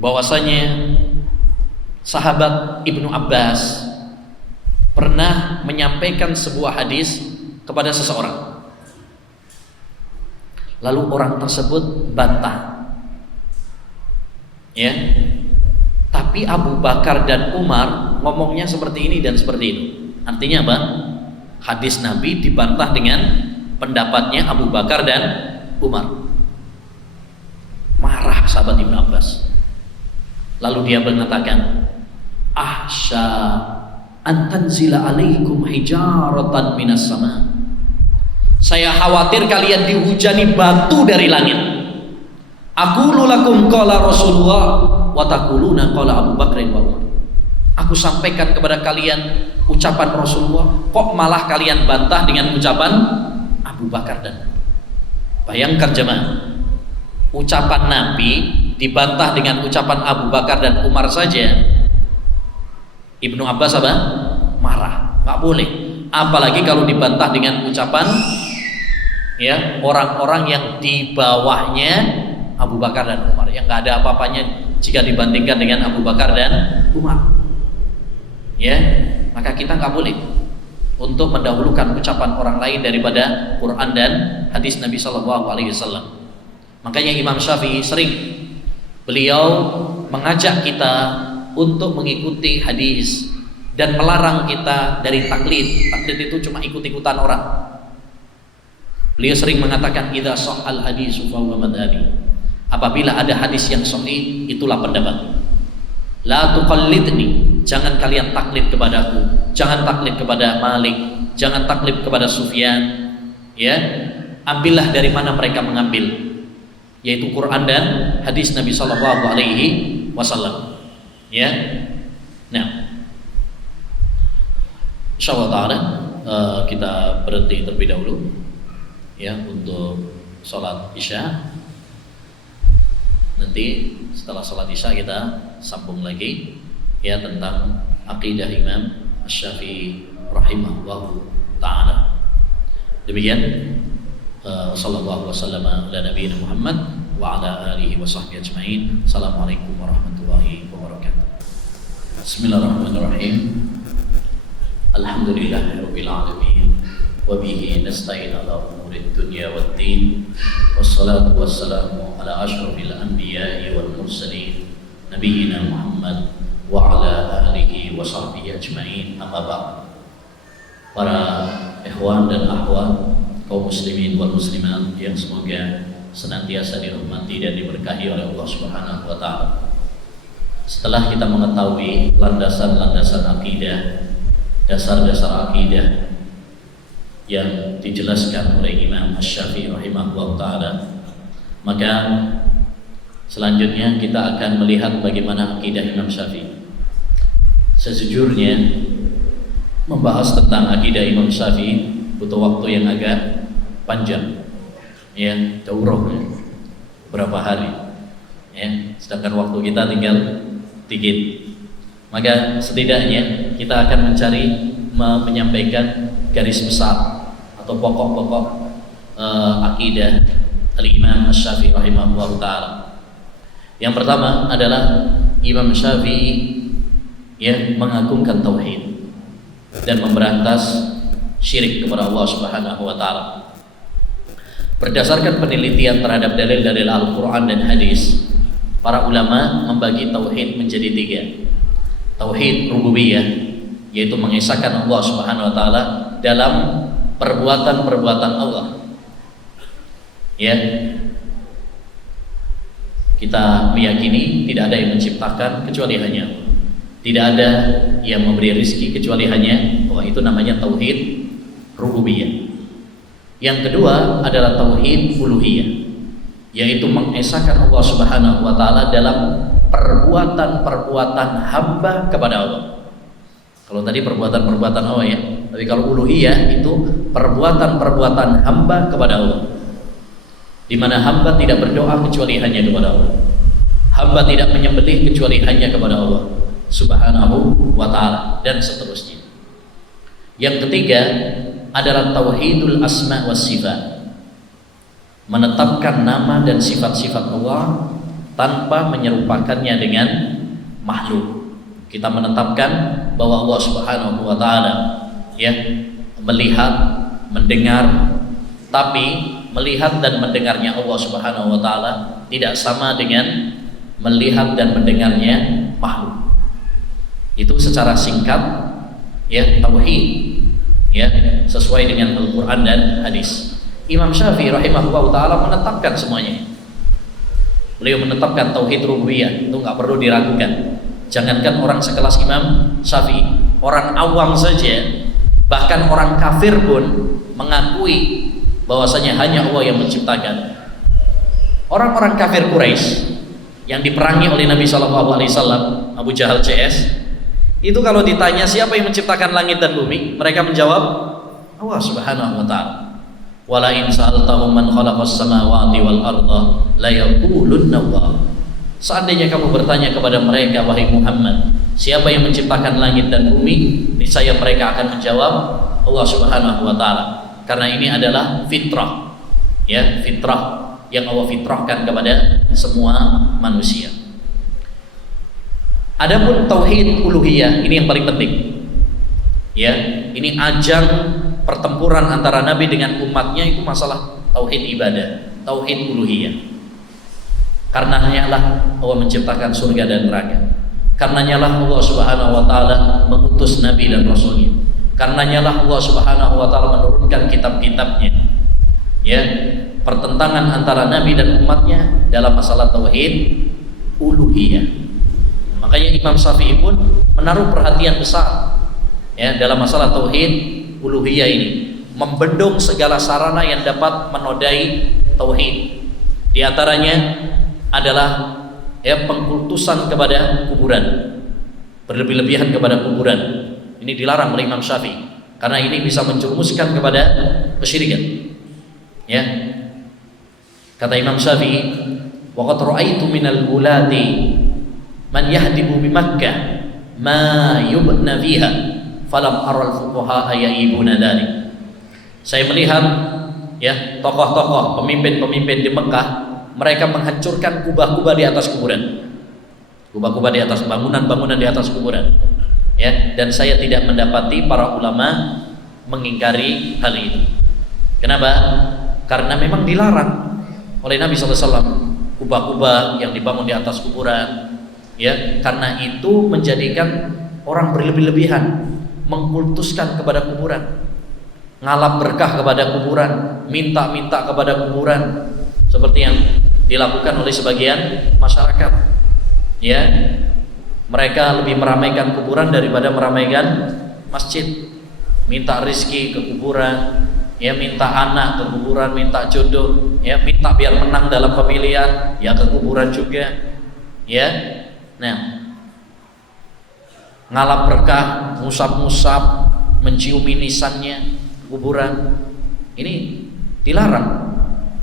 bahwasanya sahabat Ibnu Abbas pernah menyampaikan sebuah hadis kepada seseorang. Lalu orang tersebut bantah. Ya. Tapi Abu Bakar dan Umar ngomongnya seperti ini dan seperti itu. Artinya apa? Hadis Nabi dibantah dengan pendapatnya Abu Bakar dan Umar. Marah sahabat Ibnu Abbas. Lalu dia mengatakan, "Ahsya an tanzila alaikum hijaratan minas sama." Saya khawatir kalian dihujani batu dari langit. Aqulu lakum qala Rasulullah wa taquluna qala Abu Bakar wa Umar. Aku sampaikan kepada kalian ucapan Rasulullah, kok malah kalian bantah dengan ucapan Abu Bakar dan Umar. Bayangkan jemaah, ucapan Nabi dibantah dengan ucapan Abu Bakar dan Umar saja. Ibnu Abbas apa? Marah. Nggak boleh. Apalagi kalau dibantah dengan ucapan orang-orang yang di bawahnya Abu Bakar dan Umar, yang nggak ada apa-apanya jika dibandingkan dengan Abu Bakar dan Umar. Maka kita nggak boleh untuk mendahulukan ucapan orang lain daripada Quran dan hadis Nabi SAW. Makanya Imam Syafi'i sering beliau mengajak kita untuk mengikuti hadis dan melarang kita dari taklid. Taklid itu cuma ikut-ikutan orang. Beliau sering mengatakan, idza shahhal hadisu fa huwa madhhabi. Apabila ada hadis yang sahih, itulah pendapat. La tuqallidni, jangan kalian taklid kepadaku, jangan taklid kepada Malik, jangan taklid kepada Sufyan. Ambillah dari mana mereka mengambil, yaitu Quran dan hadis Nabi sallallahu alaihi wasallam. Nah, insyaallah taala kita berhenti terlebih dahulu untuk sholat Isya. Nanti setelah sholat Isya kita sambung lagi tentang akidah Imam Asy-Syafi'i rahimahullahu ta'ala. Demikian sallallahu wasallam ala nabiyina Muhammad wa ala alihi wa sahbihi ajma'in. Assalamualaikum warahmatullahi wabarakatuh. Bismillahirrahmanirrahim. Alhamdulillahirabbil alamin. Wa bihi nasta'in ala umurid dunya waddin. Wassalatu wassalamu ala asyrafil anbiya'i wal mursalin nabiyyina Muhammad wa ala alihi wa sahbihi ajma'in. Amma ba'd. Para ikhwan dan akhwat kaum muslimin wal muslimat yang semoga senantiasa dirahmati dan diberkahi oleh Allah Subhanahu wa taala. Setelah kita mengetahui landasan-landasan akidah, dasar-dasar akidah yang dijelaskan oleh Imam Asy-Syafi'i rahimahullah ta'ala, maka selanjutnya kita akan melihat bagaimana akidah Imam Syafi'i. Sejujurnya membahas tentang akidah Imam Syafi'i butuh waktu yang agak panjang, daurah berapa hari, sedangkan waktu kita tinggal dikit. Maka setidaknya kita akan mencari menyampaikan garis besar atau pokok-pokok akidah Al-Imam Asy-Syafi'i rahimahullah ta'ala. Yang pertama adalah Imam Syafi'i mengagungkan tauhid dan memberantas syirik kepada Allah Subhanahu wa taala. Berdasarkan penelitian terhadap dalil-dalil Al-Qur'an dan hadis, para ulama membagi tauhid menjadi 3. Tauhid rububiyah, yaitu mengesahkan Allah Subhanahu wa taala dalam perbuatan-perbuatan Allah. Kita meyakini tidak ada yang menciptakan kecuali hanya Allah. Tidak ada yang memberi rezeki kecuali hanya Allah. Itu namanya tauhid rububiyah. Yang kedua adalah tauhid uluhiyah, yaitu mengesahkan Allah Subhanahu wa taala dalam perbuatan-perbuatan hamba kepada Allah. Kalau tadi perbuatan-perbuatan Allah ya, tapi kalau uluhiyah itu perbuatan-perbuatan hamba kepada Allah, di mana hamba tidak berdoa kecuali hanya kepada Allah, hamba tidak menyembelih kecuali hanya kepada Allah Subhanahu wa ta'ala, dan seterusnya. Yang ketiga adalah tauhidul asma was sifat, menetapkan nama dan sifat-sifat Allah tanpa menyerupakannya dengan makhluk. Kita menetapkan bahwa Allah Subhanahu wa ta'ala ya melihat, mendengar, tapi melihat dan mendengarnya Allah Subhanahu wa ta'ala tidak sama dengan melihat dan mendengarnya makhluk. Itu secara singkat ya tauhid ya, sesuai dengan Al-Qur'an dan hadis. Imam Syafi'i rahimahullah taala menetapkan semuanya. Beliau menetapkan tauhid rububiyah, itu nggak perlu diragukan. Jangankan orang sekelas Imam Syafi'i, orang awam saja, bahkan orang kafir pun mengakui bahwasanya hanya Allah yang menciptakan. Orang-orang kafir Quraisy yang diperangi oleh Nabi SAW, Abu Jahal CS, itu kalau ditanya siapa yang menciptakan langit dan bumi, mereka menjawab Allah Subhanahu wa ta'ala. Wala in sa'altahum man khalaqas samawati wal arda la yaqulunna Allah. Seandainya kamu bertanya kepada mereka, wahai Muhammad, siapa yang menciptakan langit dan bumi, niscaya mereka akan menjawab Allah Subhanahu wa ta'ala. Karena ini adalah fitrah ya, fitrah yang Allah fitrahkan kepada semua manusia. Adapun tauhid uluhiyah, ini yang paling penting. Ya, ini ajang pertempuran antara Nabi dengan umatnya, itu masalah tauhid ibadah, tauhid uluhiyah. Karenanya lah Allah menciptakan surga dan neraka. Karenanya lah Allah Subhanahu wa ta'ala mengutus Nabi dan Rasulnya. Karenanya lah Allah Subhanahu wa ta'ala menurunkan kitab-kitabnya. Ya, pertentangan antara Nabi dan umatnya dalam masalah tauhid uluhiyah. Makanya Imam Syafi'i pun menaruh perhatian besar ya dalam masalah tauhid uluhiyah ini, membendung segala sarana yang dapat menodai tauhid. Di antaranya adalah ya pengkultusan kepada kuburan, berlebih-lebihan kepada kuburan. Ini dilarang oleh Imam Syafi'i karena ini bisa menjerumuskan kepada kesyirikan. Ya. Kata Imam Syafi'i, wa qad ra'aitu minal ulati man yahdibu bi Makkah ma yubna fiha falam aral fuqaha yaibuna dzalik. Saya melihat ya tokoh-tokoh, pemimpin-pemimpin di Mekah, mereka menghancurkan kubah-kubah di atas kuburan. Kubah-kubah di atas bangunan-bangunan di atas kuburan. Ya, dan saya tidak mendapati para ulama mengingkari hal itu. Kenapa? Karena memang dilarang oleh Nabi SAW kubah-kubah yang dibangun di atas kuburan. Ya, karena itu menjadikan orang berlebih-lebihan, mengkultuskan kepada kuburan, ngalap berkah kepada kuburan, minta-minta kepada kuburan, seperti yang dilakukan oleh sebagian masyarakat. Ya, mereka lebih meramaikan kuburan daripada meramaikan masjid. Minta rizki ke kuburan, ya minta anak ke kuburan, minta jodoh, ya minta biar menang dalam pemilihan, ya ke kuburan juga. Ya. Nah, ngalap berkah, musab-musab, menciumi nisannya kuburan, ini dilarang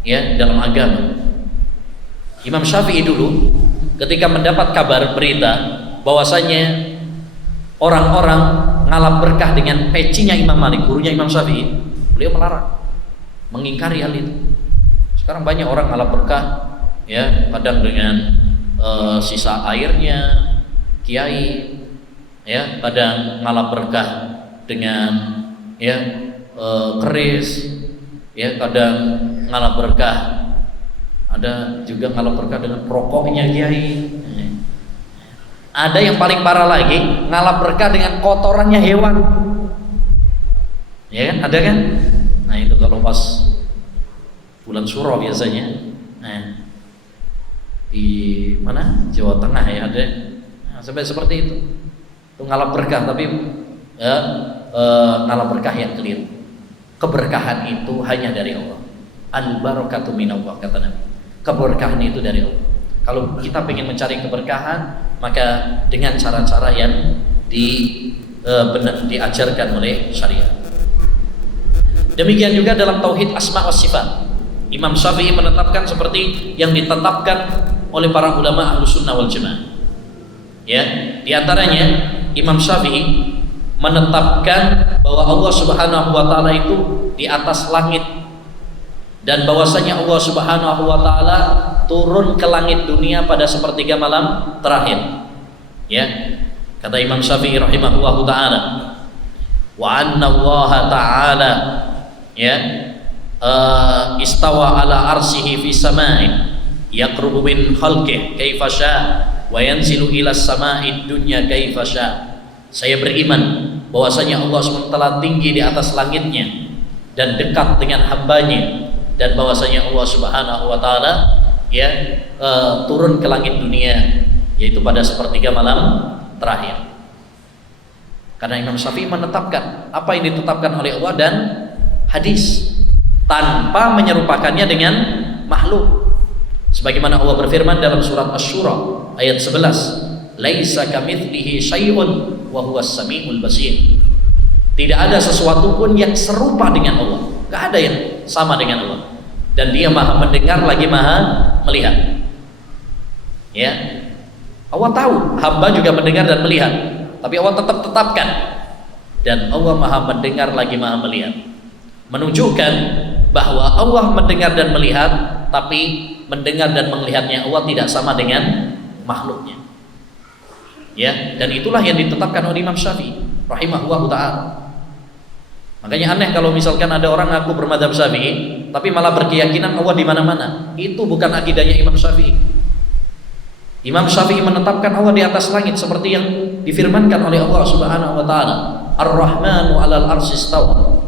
ya dalam agama. Imam Syafi'i dulu ketika mendapat kabar berita bahwasanya orang-orang ngalap berkah dengan pecinya Imam Malik, gurunya Imam Syafi'i, beliau melarang, mengingkari hal itu. Sekarang banyak orang ngalap berkah ya, kadang dengan sisa airnya kiai, ya kadang ngalap berkah dengan ya keris, ya kadang ngalap berkah, ada juga ngalap berkah dengan rokoknya kiai. Ada yang paling parah lagi, ngalap berkah dengan kotorannya hewan. Ya kan, ada kan? Nah itu kalau pas bulan Syuro biasanya. Nah, di mana? Jawa Tengah ya ada. Nah, sampai seperti itu. Itu ngalap berkah, tapi ya, ngalap berkah yang keliru. Keberkahan itu hanya dari Allah. Al barakatu minallah, kata Nabi. Keberkahan itu dari Allah. Kalau kita ingin mencari keberkahan, maka dengan cara-cara yang diajarkan oleh syariat. Demikian juga dalam tauhid asma wa sifat. Imam Syafi'i menetapkan seperti yang ditetapkan oleh para ulama Ahlussunnah wal Jamaah. Ya, di antaranya Imam Syafi'i menetapkan bahwa Allah Subhanahu wa taala itu di atas langit, dan bahwasanya Allah Subhanahu wa taala turun ke langit dunia pada sepertiga malam terakhir. Ya, kata Imam Syafi'i rahimahullahu taala, wa anna Allah taala ya istawa ala arsihi fi samai yaqrubu min khalqihi kaifa syaa wa yanzilu ila samai dunya kaifa syaa. Saya beriman bahwasanya Allah SWT tinggi di atas langitnya dan dekat dengan hambanya, dan bahwasanya Allah Subhanahu wa taala ya turun ke langit dunia, yaitu pada sepertiga malam terakhir. Karena Imam Syafi'i menetapkan apa yang ditetapkan oleh Allah dan hadis tanpa menyerupakannya dengan makhluk. Sebagaimana Allah berfirman dalam surat Asy-Syura ayat 11, laisa kamitslihi syai'un wa huwas samiul basir. Tidak ada sesuatu pun yang serupa dengan Allah. Enggak ada yang sama dengan Allah. Dan Dia Maha mendengar lagi Maha melihat. Ya. Allah tahu hamba juga mendengar dan melihat, tapi Allah tetapkan, dan Allah Maha mendengar lagi Maha melihat, menunjukkan bahwa Allah mendengar dan melihat, tapi mendengar dan melihatnya Allah tidak sama dengan makhluknya. Ya, dan itulah yang ditetapkan oleh Imam Syafi'i rahimahullahu taala. Makanya aneh kalau misalkan ada orang ngaku bermadzhab Syafi'i tapi malah berkeyakinan Allah di mana-mana. Itu bukan akidahnya Imam Syafi'i. Imam Syafi'i menetapkan Allah di atas langit seperti yang difirmankan oleh Allah Subhanahu wa taala, Ar-Rahmanu 'alal 'arsy istawa.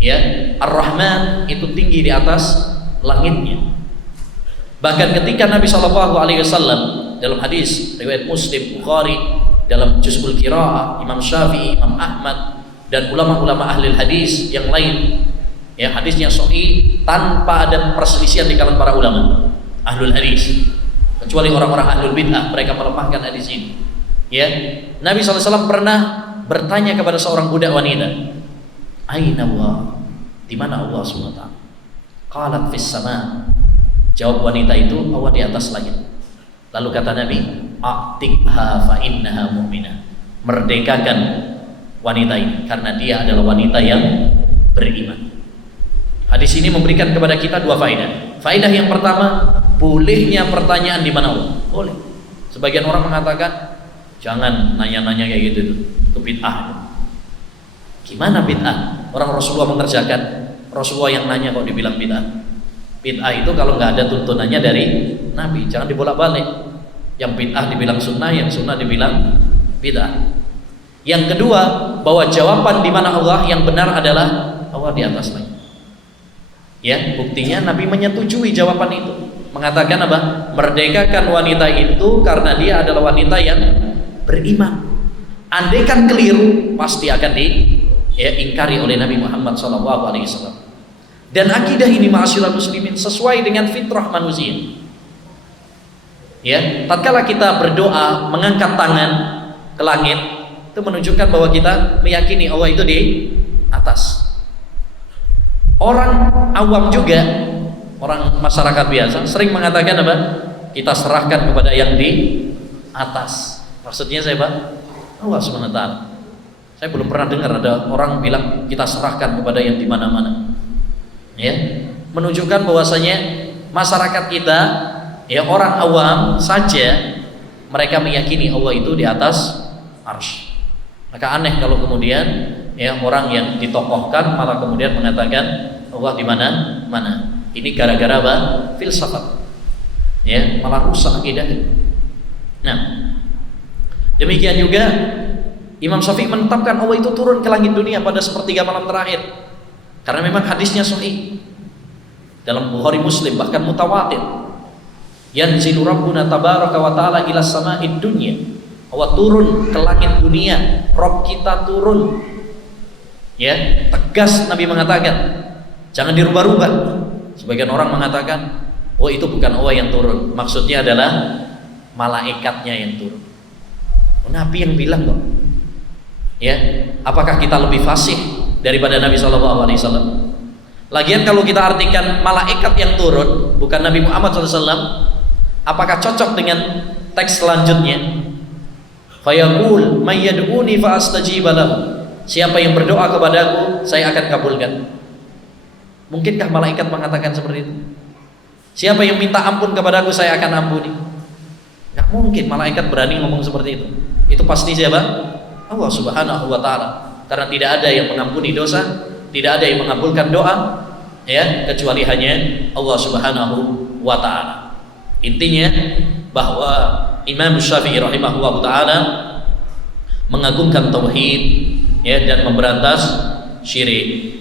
Ya, Ar-Rahman itu tinggi di atas langitnya. Bahkan ketika Nabi sallallahu alaihi wasallam dalam hadis riwayat Muslim, Bukhari, dalam Juz'ul Qiraah, Imam Syafi'i, Imam Ahmad dan ulama-ulama ahli hadis yang lain, ya, hadisnya sahih tanpa ada perselisihan di kalangan para ulama ahlul hadis, kecuali orang-orang ahlul bid'ah, mereka melemahkan hadis ini. Ya, Nabi SAW pernah bertanya kepada seorang budak wanita, aina Allah, di mana Allah SWT? Qalat fis sama. Jawab wanita itu, Allah di atas langit. Lalu kata Nabi, a'tiqha fa innaha mu'minah. Merdekakan wanita ini karena dia adalah wanita yang beriman. Hadis ini memberikan kepada kita dua faedah. Faedah yang pertama, bolehnya pertanyaan di mana Allah. Boleh. Sebagian orang mengatakan jangan nanya-nanya kayak gitu, itu bid'ah. Gimana bid'ah? Orang Rasulullah mengerjakan, Rasulullah yang nanya kok dibilang bid'ah. Bid'ah itu kalau nggak ada tuntunannya dari Nabi, jangan dibolak-balik. Yang bid'ah dibilang sunnah, yang sunnah dibilang bid'ah. Yang kedua, bahwa jawaban di mana Allah yang benar adalah Allah di atas langit. Ya, buktinya Nabi menyetujui jawaban itu. Mengatakan apa? Merdekakan wanita itu karena dia adalah wanita yang beriman. Andaikan keliru, pasti akan diingkari oleh Nabi Muhammad SAW. Dan akidah ini ma'asyiral muslimin sesuai dengan fitrah manusia. Ya, tatkala kita berdoa mengangkat tangan ke langit, itu menunjukkan bahwa kita meyakini Allah itu di atas. Orang awam juga, orang masyarakat biasa sering mengatakan apa? Kita serahkan kepada yang di atas. Maksudnya saya Pak, Allah SWT. Saya belum pernah dengar ada orang bilang kita serahkan kepada yang di mana-mana. Ya, menunjukkan bahwasanya masyarakat kita, ya, orang awam saja mereka meyakini Allah itu di atas arsy. Maka aneh kalau kemudian ya orang yang ditokohkan malah kemudian mengatakan Allah di mana-mana. Ini gara-gara apa? Filsafat. Ya, malah rusak akidah. Nah, demikian juga Imam Syafi'i menetapkan Allah itu turun ke langit dunia pada sepertiga malam terakhir. Karena memang hadisnya sahih dalam Bukhari Muslim, bahkan mutawatir. Yanzilu Rabbuna tabaraka wa ta'ala ila sama'id dunya. Allah turun ke langit dunia, Rabb kita turun. Ya, tegas Nabi mengatakan, jangan dirubah-rubah. Sebagian orang mengatakan Oh, itu bukan Allah yang turun, maksudnya adalah malaikatnya yang turun. Oh, Nabi yang bilang kok. Ya, apakah kita lebih fasih daripada Nabi SAW? Lagian kalau kita artikan malaikat yang turun, bukan Nabi Muhammad SAW, apakah cocok dengan teks selanjutnya? Fayaqul may yad'uni fa astajiba lahu. Siapa yang berdoa kepadaku, saya akan kabulkan. Mungkinkah malaikat mengatakan seperti itu? Siapa yang minta ampun kepadaku, saya akan ampuni. Gak mungkin malaikat berani ngomong seperti itu. Itu pasti siapa? Allah Subhanahu wa ta'ala. Karena tidak ada yang mengampuni dosa, tidak ada yang mengabulkan doa, ya, kecuali hanya Allah Subhanahu wa ta'ala. Intinya bahwa Imam Syafi'i rahimahullah ta'ala mengagungkan tauhid, ya, dan memberantas syirik.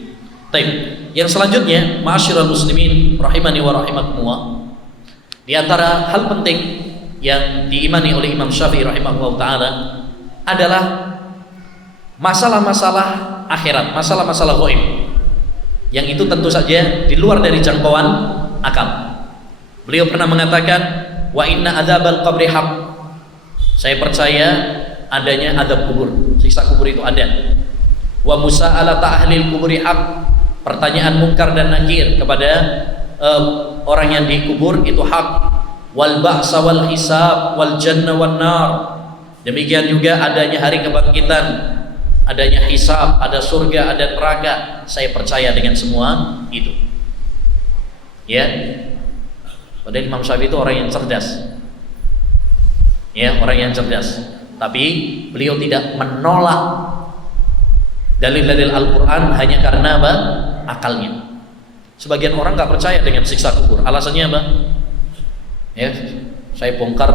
Baik. Yang selanjutnya, ma'asyiral muslimin rahimani wa rahimakumullah, di antara hal penting yang diimani oleh Imam Syafi'i rahimahullah ta'ala adalah masalah-masalah akhirat, masalah-masalah gaib, yang itu tentu saja di luar dari jangkauan akal. Beliau pernah mengatakan, wa inna adzabal qabri haq. Saya percaya adanya azab kubur, siksa kubur itu ada. Wa musa'alata ahlil kuburi haq. Pertanyaan mungkar dan nakir kepada orang yang dikubur itu hak. Wal ba'sa wal hisab wal jannah wan nar. Demikian juga adanya hari kebangkitan, adanya hisab, ada surga, ada neraka. Saya percaya dengan semua itu. Ya. Padahal Imam Syafi'i itu orang yang cerdas. Ya, orang yang cerdas. Tapi beliau tidak menolak dalil-dalil Al-Quran hanya karena apa? Akalnya. Sebagian orang nggak percaya dengan siksa kubur. Alasannya apa? Ya, saya bongkar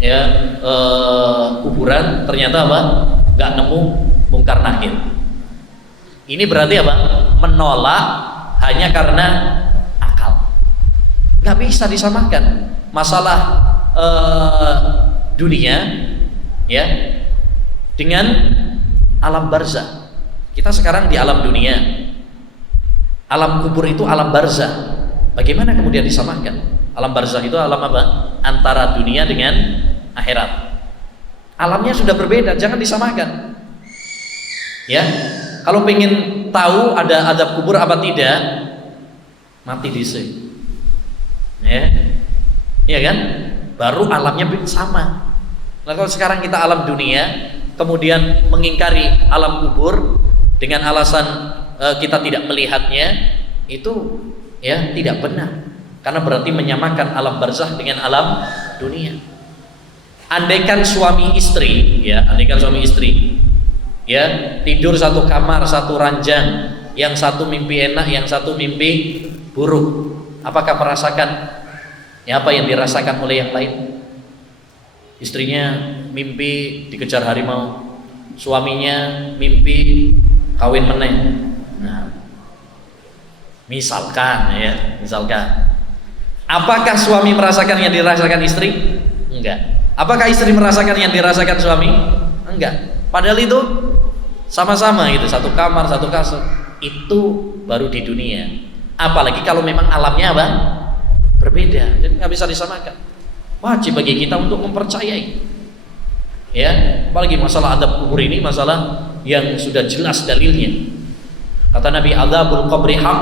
ya kuburan, ternyata apa? Nggak nemu mungkar nakir. Ini berarti apa? Menolak hanya karena akal. Nggak bisa disamakan masalah dunia, ya, dengan alam barzah. Kita sekarang di alam dunia. Alam kubur itu alam barzah. Bagaimana kemudian disamakan? Alam barzah itu alam apa? Antara dunia dengan akhirat. Alamnya sudah berbeda, jangan disamakan. Ya, kalau pengen tahu ada azab kubur apa tidak, mati dhisik. Ya, iya kan? Baru alamnya sama. Nah, kalau sekarang kita alam dunia, kemudian mengingkari alam kubur dengan alasan kita tidak melihatnya, itu ya tidak benar, karena berarti menyamakan alam barzah dengan alam dunia. Andaikan suami istri, ya, andaikan suami istri, ya, tidur satu kamar, satu ranjang, yang satu mimpi enak, yang satu mimpi buruk, apakah merasakan ya apa yang dirasakan oleh yang lain? Istrinya mimpi dikejar harimau, suaminya mimpi kawin meneh. Nah, misalkan ya, misalkan, apakah suami merasakan yang dirasakan istri? Enggak. Apakah istri merasakan yang dirasakan suami? Enggak. Padahal itu sama-sama itu, satu kamar, satu kasur. Itu baru di dunia. Apalagi kalau memang alamnya apa? Berbeda, jadi nggak bisa disamakan. Wajib bagi kita untuk mempercayai. Ya, apalagi masalah adab kubur ini masalah yang sudah jelas dalilnya. Kata Nabi, adzabul qabri haq.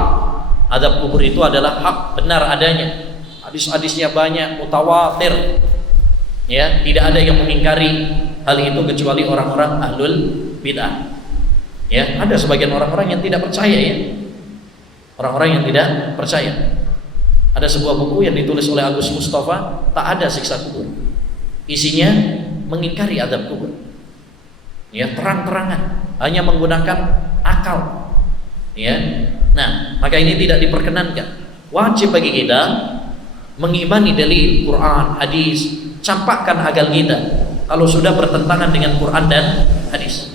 Adab kubur itu adalah hak, benar adanya. Hadis-hadisnya banyak, mutawatir. Ya, tidak ada yang mengingkari hal itu kecuali orang-orang ahlul bid'ah. Ya, ada sebagian orang-orang yang tidak percaya, ya. Orang-orang yang tidak percaya. Ada sebuah buku yang ditulis oleh Agus Mustafa, tak ada siksa kubur. Isinya mengingkari adab kubur. Ya, terang-terangan, hanya menggunakan akal. Ya. Nah, maka ini tidak diperkenankan. Wajib bagi kita mengimani dalil Quran, hadis, campakkan akal kita kalau sudah bertentangan dengan Quran dan hadis.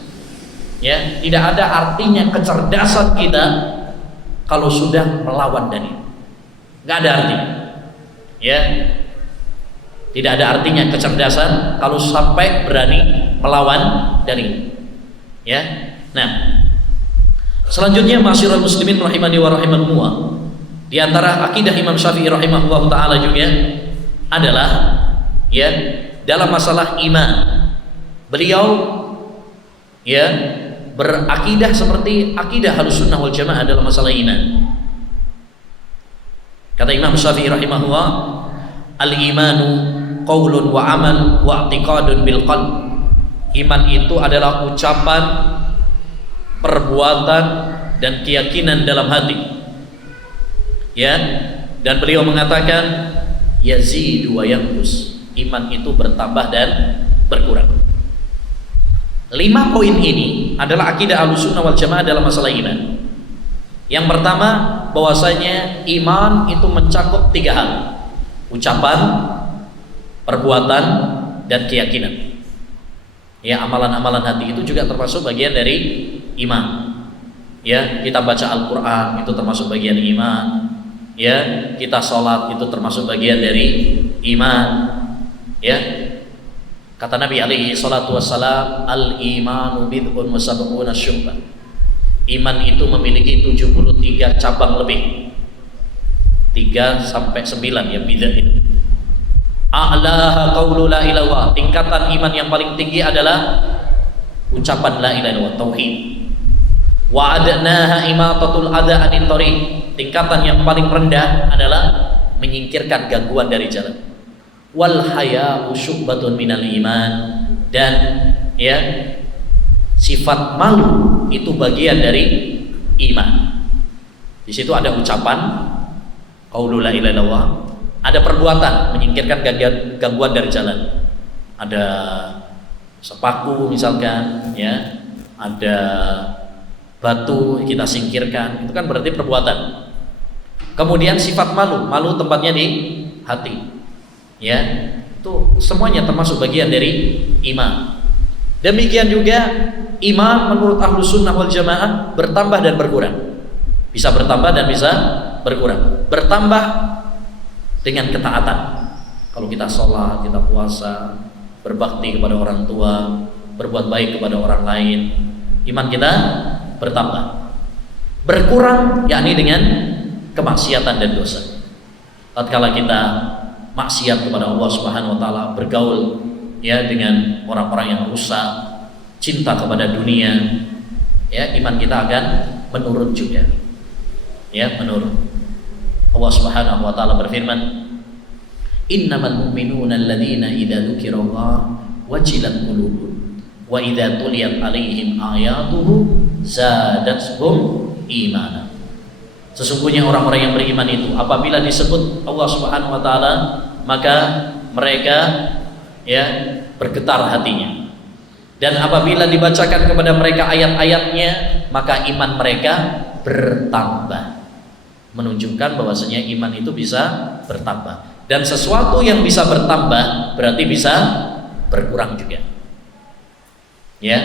Ya, tidak ada artinya kecerdasan kita kalau sudah melawan dalil. Enggak ada artinya. Ya. Tidak ada artinya kecerdasan kalau sampai berani melawan dalil. Ya. Nah, selanjutnya, ma'asyiral muslimin rahimani wa rahimakumullah, di Di antara akidah Imam Syafi'i rahimahullah taala juga adalah ya dalam masalah iman. Beliau ya berakidah seperti akidah Ahlussunnah wal Jamaah dalam masalah iman. Kata Imam Syafi'i rahimahullah, al-imanu qaulun wa amal wa i'tiqadun bil qalb. Iman itu adalah ucapan, perbuatan dan keyakinan dalam hati. Ya, dan beliau mengatakan yazidu wa yanqus. Iman itu bertambah dan berkurang. 5 poin ini adalah akidah Ahlussunnah wal Jamaah dalam masalah iman. Yang pertama, bahwasanya iman itu mencakup 3 hal: ucapan, perbuatan, dan keyakinan. Ya, amalan-amalan hati itu juga termasuk bagian dari iman. Ya, kita baca Al-Quran itu termasuk bagian iman. Ya, kita sholat itu termasuk bagian dari iman. Ya, kata Nabi alaihi salatu wassalam, al-imanu bid'un wa sab'una syu'bah. Iman itu memiliki 73 cabang lebih. 3 sampai 9 ya bid'ah itu. A'laha qaulu la ilaha illallah. Tingkatan iman yang paling tinggi adalah ucapan la ilaha illallah, tauhid. Wa adnaha imatatul adha anit thariq. Tingkatan yang paling rendah adalah menyingkirkan gangguan dari jalan. Wal haya'u syu'batun minal iman. Dan ya sifat malu itu bagian dari iman. Di situ ada ucapan qaulu la ilaha illallah, ada perbuatan menyingkirkan gangguan dari jalan. Ada sepaku misalkan ya, ada batu kita singkirkan, itu kan berarti perbuatan. Kemudian sifat malu, malu tempatnya di hati. Ya, itu semuanya termasuk bagian dari iman. Demikian juga iman menurut Ahlussunnah wal Jamaah bertambah dan berkurang. Bisa bertambah dan bisa berkurang. Bertambah dengan ketaatan. Kalau kita sholat, kita puasa, berbakti kepada orang tua, berbuat baik kepada orang lain, iman kita bertambah. Berkurang yakni dengan kemaksiatan dan dosa. Tatkala kita maksiat kepada Allah Subhanahu wa taala, bergaul ya dengan orang-orang yang rusak, cinta kepada dunia, ya iman kita akan menurun juga. Ya, menurun. Allah Subhanahu wa taala berfirman, "Innamal mu'minuna alladziina idza dzukirallahu wajilat qulubuhum wa idza tuliyat 'alaihim ayatuhu zadatuhum imana." Sesungguhnya orang-orang yang beriman itu apabila disebut Allah Subhanahu wa taala, maka mereka ya bergetar hatinya. Dan apabila dibacakan kepada mereka ayat-ayatnya, maka iman mereka bertambah. Menunjukkan bahwasanya iman itu bisa bertambah. Dan sesuatu yang bisa bertambah berarti bisa berkurang juga. Ya,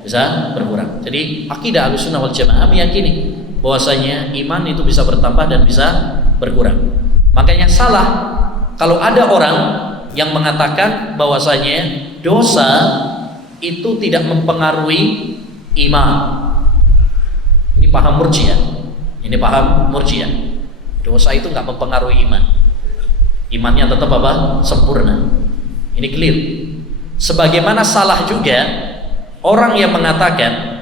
bisa berkurang. Jadi akidah Ahlussunnah wal Jamaah meyakini bahwasanya iman itu bisa bertambah dan bisa berkurang. Makanya salah kalau ada orang yang mengatakan bahwasanya dosa itu tidak mempengaruhi iman. Ini paham Murji'ah. Ini paham Murji'ah. Dosa itu nggak mempengaruhi iman. Imannya tetap apa? Sempurna. Ini clear. Sebagaimana salah juga orang yang mengatakan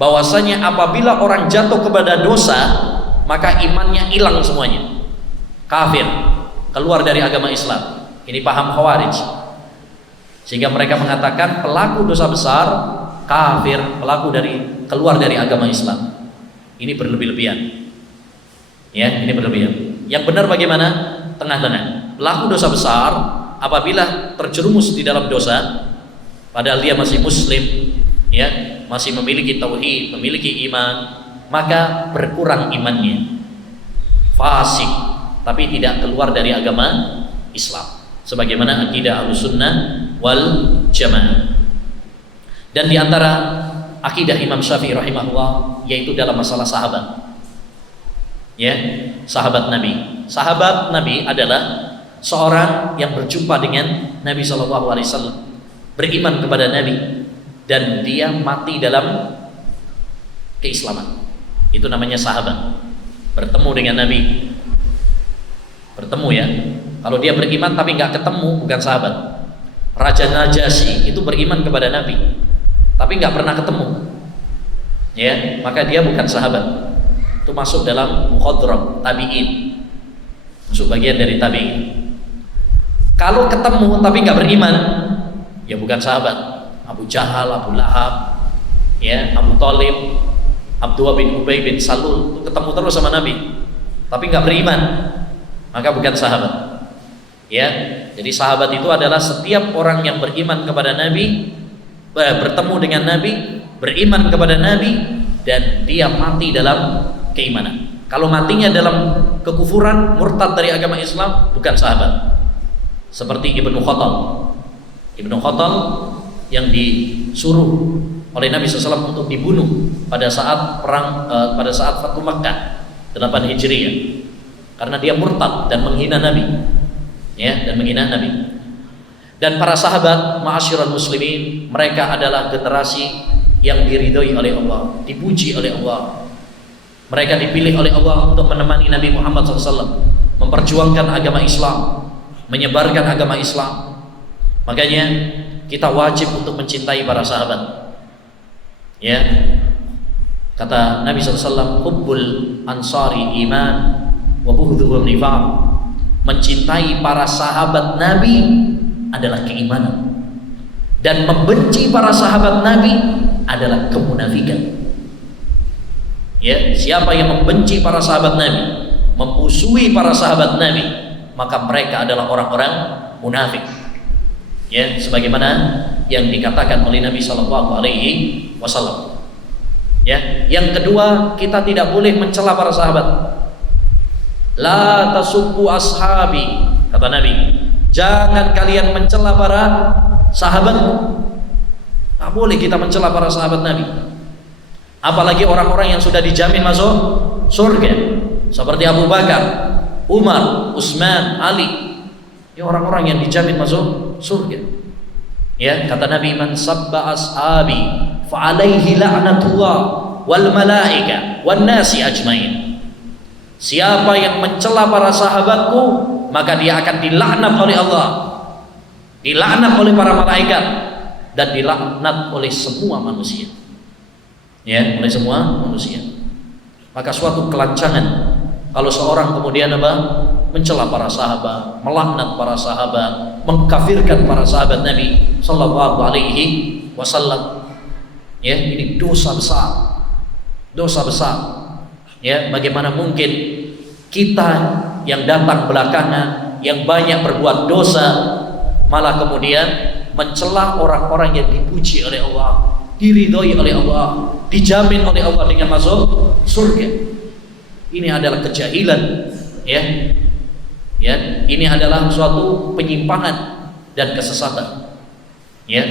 bahwasanya apabila orang jatuh kepada dosa maka imannya hilang semuanya, kafir, keluar dari agama Islam. Ini paham Khawarij, sehingga mereka mengatakan pelaku dosa besar kafir, pelaku keluar dari agama Islam. Ini berlebih-lebihan. Ya, ini berlebihan. Yang benar bagaimana? Tengah-tengah. Pelaku dosa besar apabila terjerumus di dalam dosa padahal dia masih muslim, ya, masih memiliki tauhid, memiliki iman, maka berkurang imannya, fasik, tapi tidak keluar dari agama Islam. Sebagaimana akidah Ahlussunnah wal Jamaah. Dan diantara akidah Imam Syafi'i rahimahullah yaitu dalam masalah sahabat. Ya, sahabat Nabi. Sahabat Nabi adalah seorang yang berjumpa dengan Nabi SAW, beriman kepada Nabi, dan dia mati dalam keislaman. Itu namanya sahabat. Bertemu dengan Nabi, bertemu ya. Kalau dia beriman tapi nggak ketemu, bukan sahabat. Raja Najasyi itu beriman kepada Nabi tapi nggak pernah ketemu, ya, maka dia bukan sahabat. Itu masuk dalam mukhadram tabi'in, masuk bagian dari tabi'in. Kalau ketemu tapi nggak beriman, ya bukan sahabat. Abu Jahal, Abu Lahab, ya, Abu Thalib, Abdullah bin Ubay bin Salul, ketemu terus sama Nabi tapi nggak beriman, maka bukan sahabat. Ya, jadi sahabat itu adalah setiap orang yang beriman kepada Nabi, bertemu dengan Nabi, beriman kepada Nabi, dan dia mati dalam keimanan. Kalau matinya dalam kekufuran, murtad dari agama Islam, bukan sahabat. Seperti Ibnu Khattal yang disuruh oleh Nabi SAW untuk dibunuh pada saat perang, pada saat Fathu Makkah 8 Hijriah, karena dia murtad dan menghina Nabi, ya, dan menghina Nabi. Dan para sahabat, ma'asyiral muslimin, mereka adalah generasi yang diridhoi oleh Allah, dipuji oleh Allah. Mereka dipilih oleh Allah untuk menemani Nabi Muhammad SAW memperjuangkan agama Islam, menyebarkan agama Islam. Makanya kita wajib untuk mencintai para sahabat. Ya, kata Nabi SAW, hubbul ansari iman wa bughduhum nifaq. Mencintai para sahabat Nabi adalah keimanan, dan membenci para sahabat Nabi adalah kemunafikan. Ya, siapa yang membenci para sahabat Nabi, memusuhi para sahabat Nabi, maka mereka adalah orang-orang munafik. Ya, sebagaimana yang dikatakan oleh Nabi SAW. Ya, yang kedua, kita tidak boleh mencela para sahabat. La tasubbu ashabi, kata Nabi, jangan kalian mencela para sahabat. Tak boleh kita mencela para sahabat Nabi, apalagi orang-orang yang sudah dijamin masuk surga, seperti Abu Bakar, Umar, Utsman, Ali. Ya, orang-orang yang dijamin masuk surga. Ya, kata Nabi, man sabba ashabi fa alaihi la'natullah wal malaika wan nasi ajmain. Siapa yang mencela para sahabatku, maka dia akan dilaknat oleh Allah, dilaknat oleh para malaikat, dan dilaknat oleh semua manusia. Ya, oleh semua manusia. Maka suatu kelancangan kalau seorang kemudian mencela para sahabat, melaknat para sahabat, mengkafirkan para sahabat Nabi sallallahu alaihi wasallam. Ya, ini dosa besar. Dosa besar. Ya, bagaimana mungkin kita yang datang belakangan, yang banyak berbuat dosa, malah kemudian mencela orang-orang yang dipuji oleh Allah, diridhoi oleh Allah, dijamin oleh Allah dengan masuk surga. Ini adalah kejahilan, ya. Ya, ini adalah suatu penyimpangan dan kesesatan. Ya.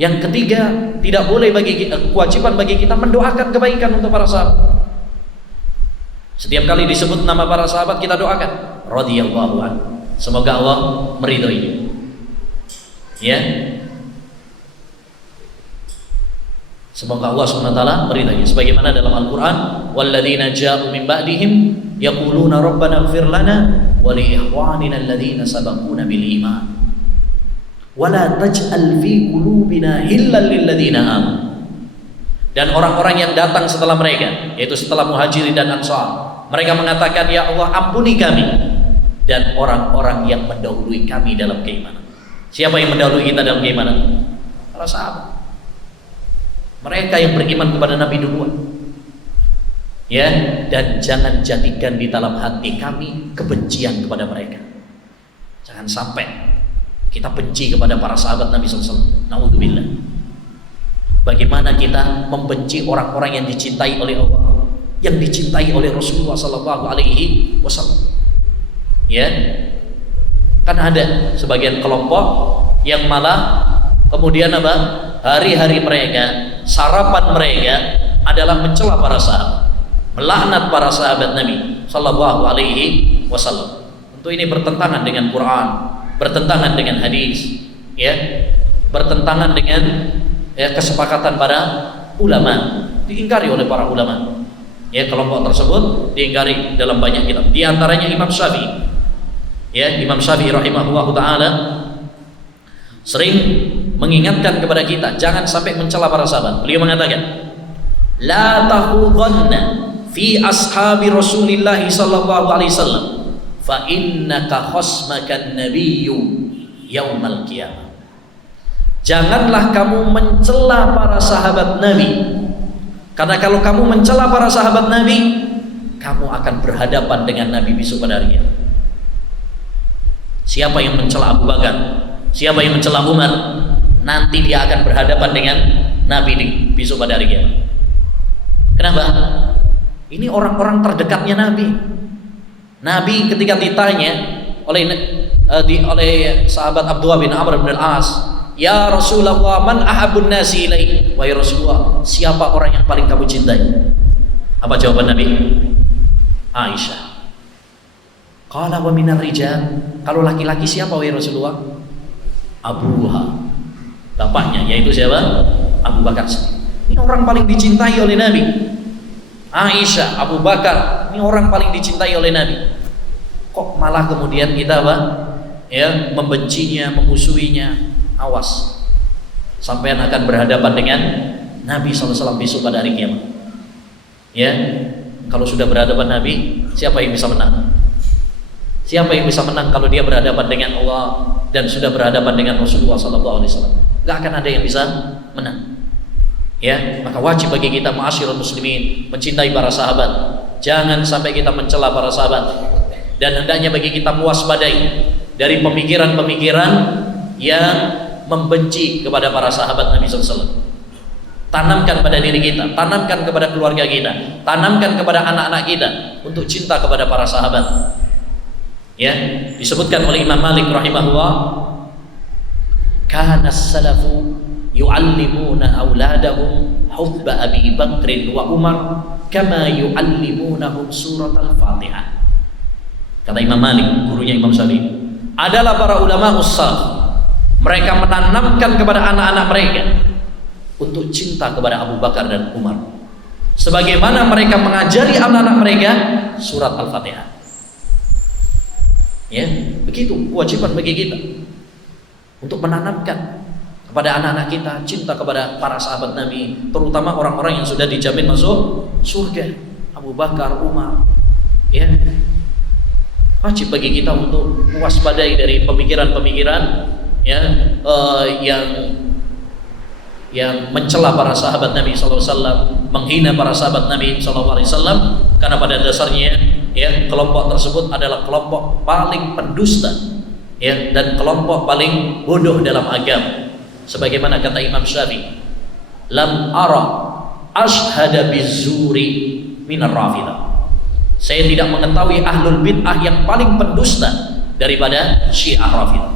Yang ketiga, tidak boleh bagi kita, kewajiban bagi kita mendoakan kebaikan untuk para sahabat. Setiap kali disebut nama para sahabat, kita doakan radhiyallahu anhu, semoga Allah meridhoinya. Ya, semoga Allah SWT meridhoinya. Sebagaimana dalam Al-Quran, walladzina ja'u min ba'dihim yaquluna rabbana ighfir lana wa li ikhwanina alladzina sabaquna bil iman wa la taj'al fi qulubina ghillan lil ladzina amanu. Dan orang-orang yang datang setelah mereka, yaitu setelah Muhajirin dan Ansar, mereka mengatakan, ya Allah, ampuni kami dan orang-orang yang mendahului kami dalam keimanan. Siapa yang mendahului kita dalam keimanan? Para sahabat. Mereka yang beriman kepada Nabi duluan. Ya, dan jangan jadikan di dalam hati kami kebencian kepada mereka. Jangan sampai kita benci kepada para sahabat Nabi SAW. Naudzubillah. Bagaimana kita membenci orang-orang yang dicintai oleh Allah, yang dicintai oleh Rasulullah SAW. Ya, kan ada sebagian kelompok yang malah kemudian hari-hari mereka, sarapan mereka adalah mencela para sahabat, melaknat para sahabat Nabi SAW. Tentu ini bertentangan dengan Quran, bertentangan dengan hadis, ya, bertentangan dengan kesepakatan para ulama, diingkari oleh para ulama. Ya, kelompok tersebut diingkari dalam banyak kitab. Di antaranya Imam Syafi'i. Ya, Imam Syafi'i rahimahullah taala sering mengingatkan kepada kita jangan sampai mencela para sahabat. Beliau mengatakan, "La tahudhanna fi ashabi Rasulillah sallallahu alaihi wasallam fa innaka khasmaka nabiyyu yaumal qiyamah." Janganlah kamu mencela para sahabat Nabi. Karena kalau kamu mencela para sahabat Nabi, kamu akan berhadapan dengan Nabi besok pada hari kiamat. Siapa yang mencela Abu Bakar, siapa yang mencela Umar, nanti dia akan berhadapan dengan Nabi besok pada hari kiamat. Kenapa? Ini orang-orang terdekatnya Nabi. Nabi ketika ditanya oleh sahabat Abdullah bin Amr bin Al-As, "Ya Rasulullah, man ahabun nasi ilaih?" Wahai Rasulullah, siapa orang yang paling kamu cintai? Apa jawaban Nabi? Aisyah. Qala wa minar rijal. Kalau laki-laki siapa wahai Rasulullah? Abuha. Bapaknya yaitu siapa? Abu Bakar. Ini orang paling dicintai oleh Nabi. Aisyah, Abu Bakar, ini orang paling dicintai oleh Nabi. Kok malah kemudian kita ya membencinya, memusuhinya? Awas, sampean akan berhadapan dengan Nabi SAW besok pada hari kiamat. Ya, kalau sudah berhadapan Nabi, siapa yang bisa menang? Siapa yang bisa menang kalau dia berhadapan dengan Allah dan sudah berhadapan dengan Rasulullah SAW? Gak akan ada yang bisa menang. Ya, maka wajib bagi kita ma'asyiral muslimin mencintai para sahabat. Jangan sampai kita mencela para sahabat. Dan hendaknya bagi kita mewaspadai dari pemikiran-pemikiran yang membenci kepada para sahabat Nabi SAW. Tanamkan pada diri kita, tanamkan kepada keluarga kita, tanamkan kepada anak-anak kita untuk cinta kepada para sahabat. Ya, disebutkan oleh Imam Malik rahimahullah, kana as-salafu yu'allimuna auladahum hubba Abi Bakr wa Umar kama yu'allimunahum surat al-Fatihah. Kata Imam Malik, gurunya Imam Syafi'i, adalah para ulama salaf. Mereka menanamkan kepada anak-anak mereka untuk cinta kepada Abu Bakar dan Umar, sebagaimana mereka mengajari anak-anak mereka surat Al-Fatihah. Ya, begitu kewajiban bagi kita untuk menanamkan kepada anak-anak kita cinta kepada para sahabat Nabi, terutama orang-orang yang sudah dijamin masuk surga, Abu Bakar, Umar. Ya, wajib bagi kita untuk mewaspadai dari pemikiran-pemikiran ya, yang mencela para sahabat Nabi SAW, menghina para sahabat Nabi SAW, karena pada dasarnya ya kelompok tersebut adalah kelompok paling pendusta ya, dan kelompok paling bodoh dalam agama. Sebagaimana kata Imam Syafi'i, lam ara ashhada bizuri minar rafidah. Saya tidak mengetahui ahlul bid'ah yang paling pendusta daripada Syiah Rafidah.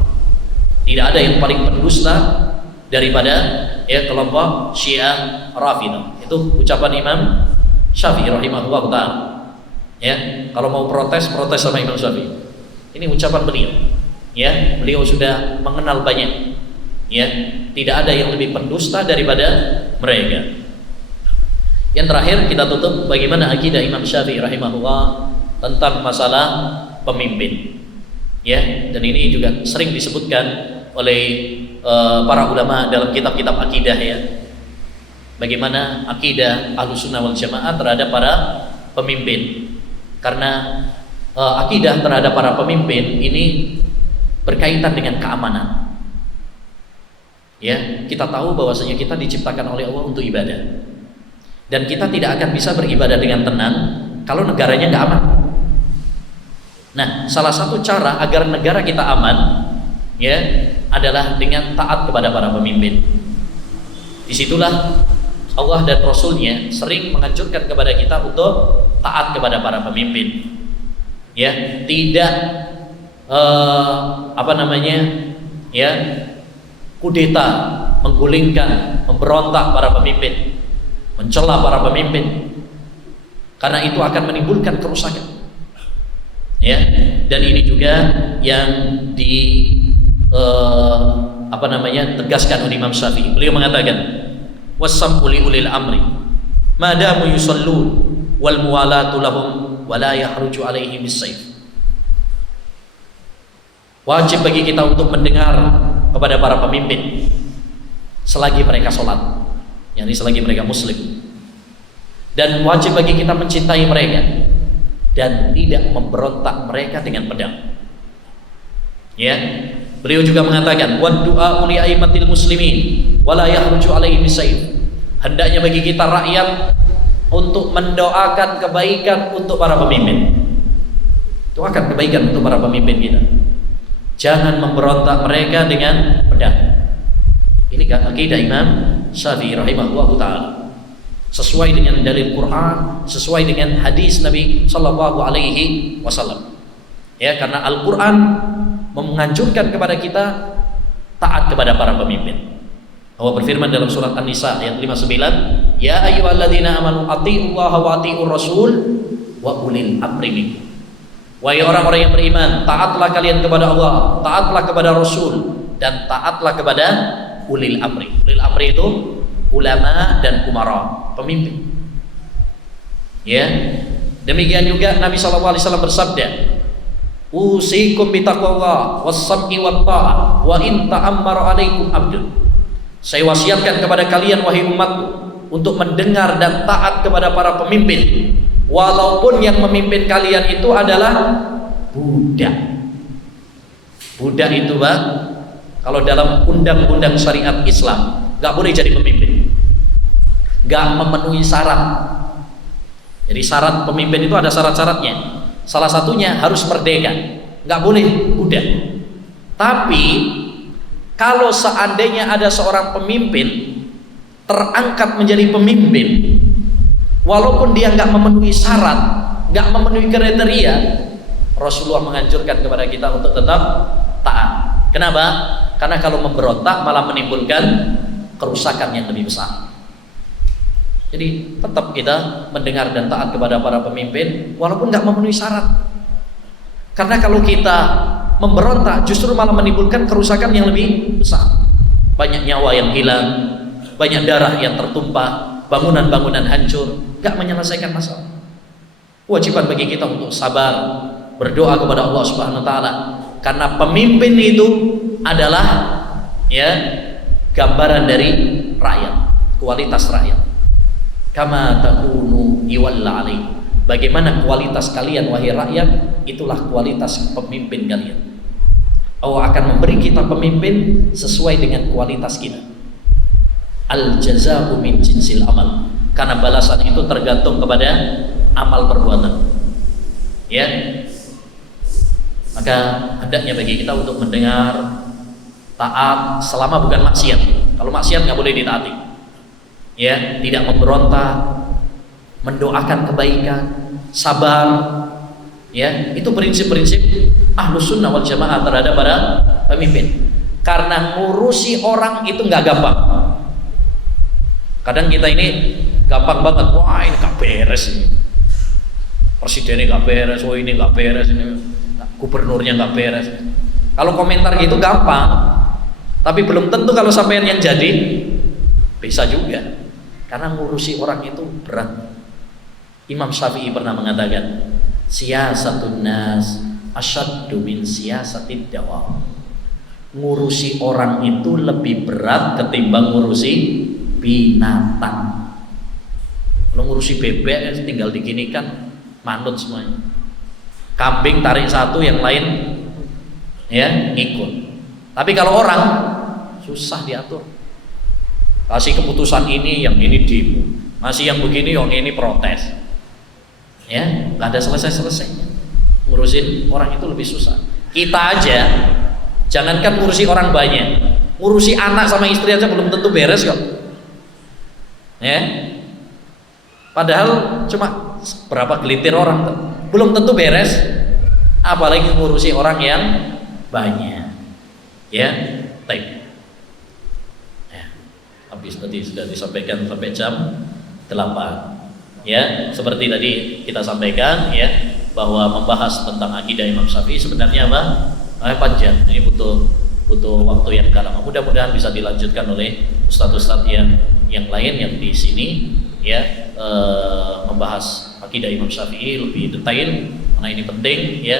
Tidak ada yang paling pendusta daripada ya kelompok Syiah Rafidah. Itu ucapan Imam Syafi'i rahimahullah ta'ala. Ya, kalau mau protes sama Imam Syafi'i. Ini ucapan beliau. Ya, beliau sudah mengenal banyak. Ya, tidak ada yang lebih pendusta daripada mereka. Yang terakhir kita tutup bagaimana akidah Imam Syafi'i rahimahullah tentang masalah pemimpin. Ya, dan ini juga sering disebutkan oleh para ulama dalam kitab-kitab akidah ya. Bagaimana akidah Ahlussunnah wal Jamaah terhadap para pemimpin. Karena akidah terhadap para pemimpin ini berkaitan dengan keamanan. Ya, kita tahu bahwasanya kita diciptakan oleh Allah untuk ibadah. Dan kita tidak akan bisa beribadah dengan tenang kalau negaranya nggak aman. Nah, salah satu cara agar negara kita aman ya adalah dengan taat kepada para pemimpin. Disitulah Allah dan Rasulnya sering menganjurkan kepada kita untuk taat kepada para pemimpin. Ya, tidak ya kudeta, menggulingkan, memberontak para pemimpin, mencela para pemimpin, karena itu akan menimbulkan kerusakan. Ya, dan ini juga yang tegaskan oleh Imam Syafi'i. Beliau mengatakan, "Wassam'u li ulil amri madamu yusallun wal muwalatu lahum wa la yakhruju alaihim bis-sayf. Wajib bagi kita untuk mendengar kepada para pemimpin selagi mereka sholat, yakni selagi mereka muslim, dan wajib bagi kita mencintai mereka dan tidak memberontak mereka dengan pedang. Ya, beliau juga mengatakan wa du'a li aimatil muslimin wa la yakhruju alaihim bis-sayf. Hendaknya bagi kita rakyat untuk mendoakan kebaikan untuk para pemimpin. Doakan kebaikan untuk para pemimpin kita. Jangan memberontak mereka dengan pedang. Ini kan akidah Imam Syafi'i rahimahullah ta'ala, sesuai dengan dalil Quran, sesuai dengan hadis Nabi sallallahu alaihi wasallam. Ya, karena Al-Quran menganjurkan kepada kita taat kepada para pemimpin. Allah berfirman dalam surat An-Nisa ayat 59, ya ayyuhalladzina amanu atti'ullaha wa atti'ur rasul wa ulil amri minkum. Wahai orang-orang yang beriman, taatlah kalian kepada Allah, taatlah kepada Rasul, dan taatlah kepada ulil amri. Ulil amri itu ulama dan umara, pemimpin. Ya, demikian juga Nabi SAW bersabda, usikum bitaqwallah was-sam'i wat-tha'ah wa in ta'ammara 'alaikum 'abdun. Saya wasiatkan kepada kalian wahai umatku untuk mendengar dan taat kepada para pemimpin, walaupun yang memimpin kalian itu adalah budak. Budak itu Bang, kalau dalam undang-undang syariat Islam nggak boleh jadi pemimpin, nggak memenuhi syarat. Jadi syarat pemimpin itu ada syarat-syaratnya. Salah satunya harus merdeka, nggak boleh budak. Tapi kalau seandainya ada seorang pemimpin terangkat menjadi pemimpin, walaupun dia nggak memenuhi syarat, nggak memenuhi kriteria, Rasulullah menganjurkan kepada kita untuk tetap taat. Kenapa? Karena kalau memberontak malah menimbulkan kerusakan yang lebih besar. Jadi tetap kita mendengar dan taat kepada para pemimpin walaupun nggak memenuhi syarat. Karena kalau kita memberontak justru malah menimbulkan kerusakan yang lebih besar. Banyak nyawa yang hilang, banyak darah yang tertumpah, bangunan-bangunan hancur, nggak menyelesaikan masalah. Kewajiban bagi kita untuk sabar, berdoa kepada Allah Subhanahu wa taala, karena pemimpin itu adalah ya gambaran dari rakyat, kualitas rakyat. Kama takunu yuwalla alaikum. Bagaimana kualitas kalian wahai rakyat, itulah kualitas pemimpin kalian. Allah akan memberi kita pemimpin sesuai dengan kualitas kita. Al jazaa'u min jinsil amal. Karena balasan itu tergantung kepada amal perbuatan. Ya. Maka hendaknya bagi kita untuk mendengar, taat selama bukan maksiat. Kalau maksiat nggak boleh ditaati. Ya, tidak memberontak, mendoakan kebaikan, sabar. Ya, itu prinsip-prinsip Ahlus Sunnah wal Jamaah terhadap para pemimpin. Karena ngurusi orang itu nggak gampang. Kadang kita ini gampang banget, wah ini gak beres ini, presidennya gak beres, wah ini gak beres ini, gubernurnya gak beres. Kalau komentar gitu gampang, tapi belum tentu kalau sampean yang jadi bisa juga, karena ngurusi orang itu berat. Imam Syafi'i pernah mengatakan, siyasatun nas asyaddu min siyasatid dawab. Ngurusi orang itu lebih berat ketimbang ngurusi binatang. Kalau ngurusi bebek tinggal diginikan manut semuanya. Kambing tarik satu, yang lain ya ngikut. Tapi kalau orang susah diatur. Kasih keputusan ini, yang ini demo. Masih yang begini, yang ini protes. Ya, nggak ada selesai-selesainya. Ngurusin orang itu lebih susah. Kita aja, jangankan ngurusi orang banyak, ngurusi anak sama istri aja belum tentu beres kok. Ya, padahal cuma berapa gelintir orang tuh, belum tentu beres, apalagi ngurusi orang yang banyak. Ya, baik. Ya, habis tadi sudah disampaikan sampai jam 8. Ya, seperti tadi kita sampaikan ya, bahwa membahas tentang akidah Imam Syafi'i sebenarnya apa? Panjang. Ini butuh waktu yang lama. Mudah-mudahan bisa dilanjutkan oleh ustadz-ustadz yang lain yang di sini ya, membahas akidah Imam Syafi'i lebih detail karena ini penting ya,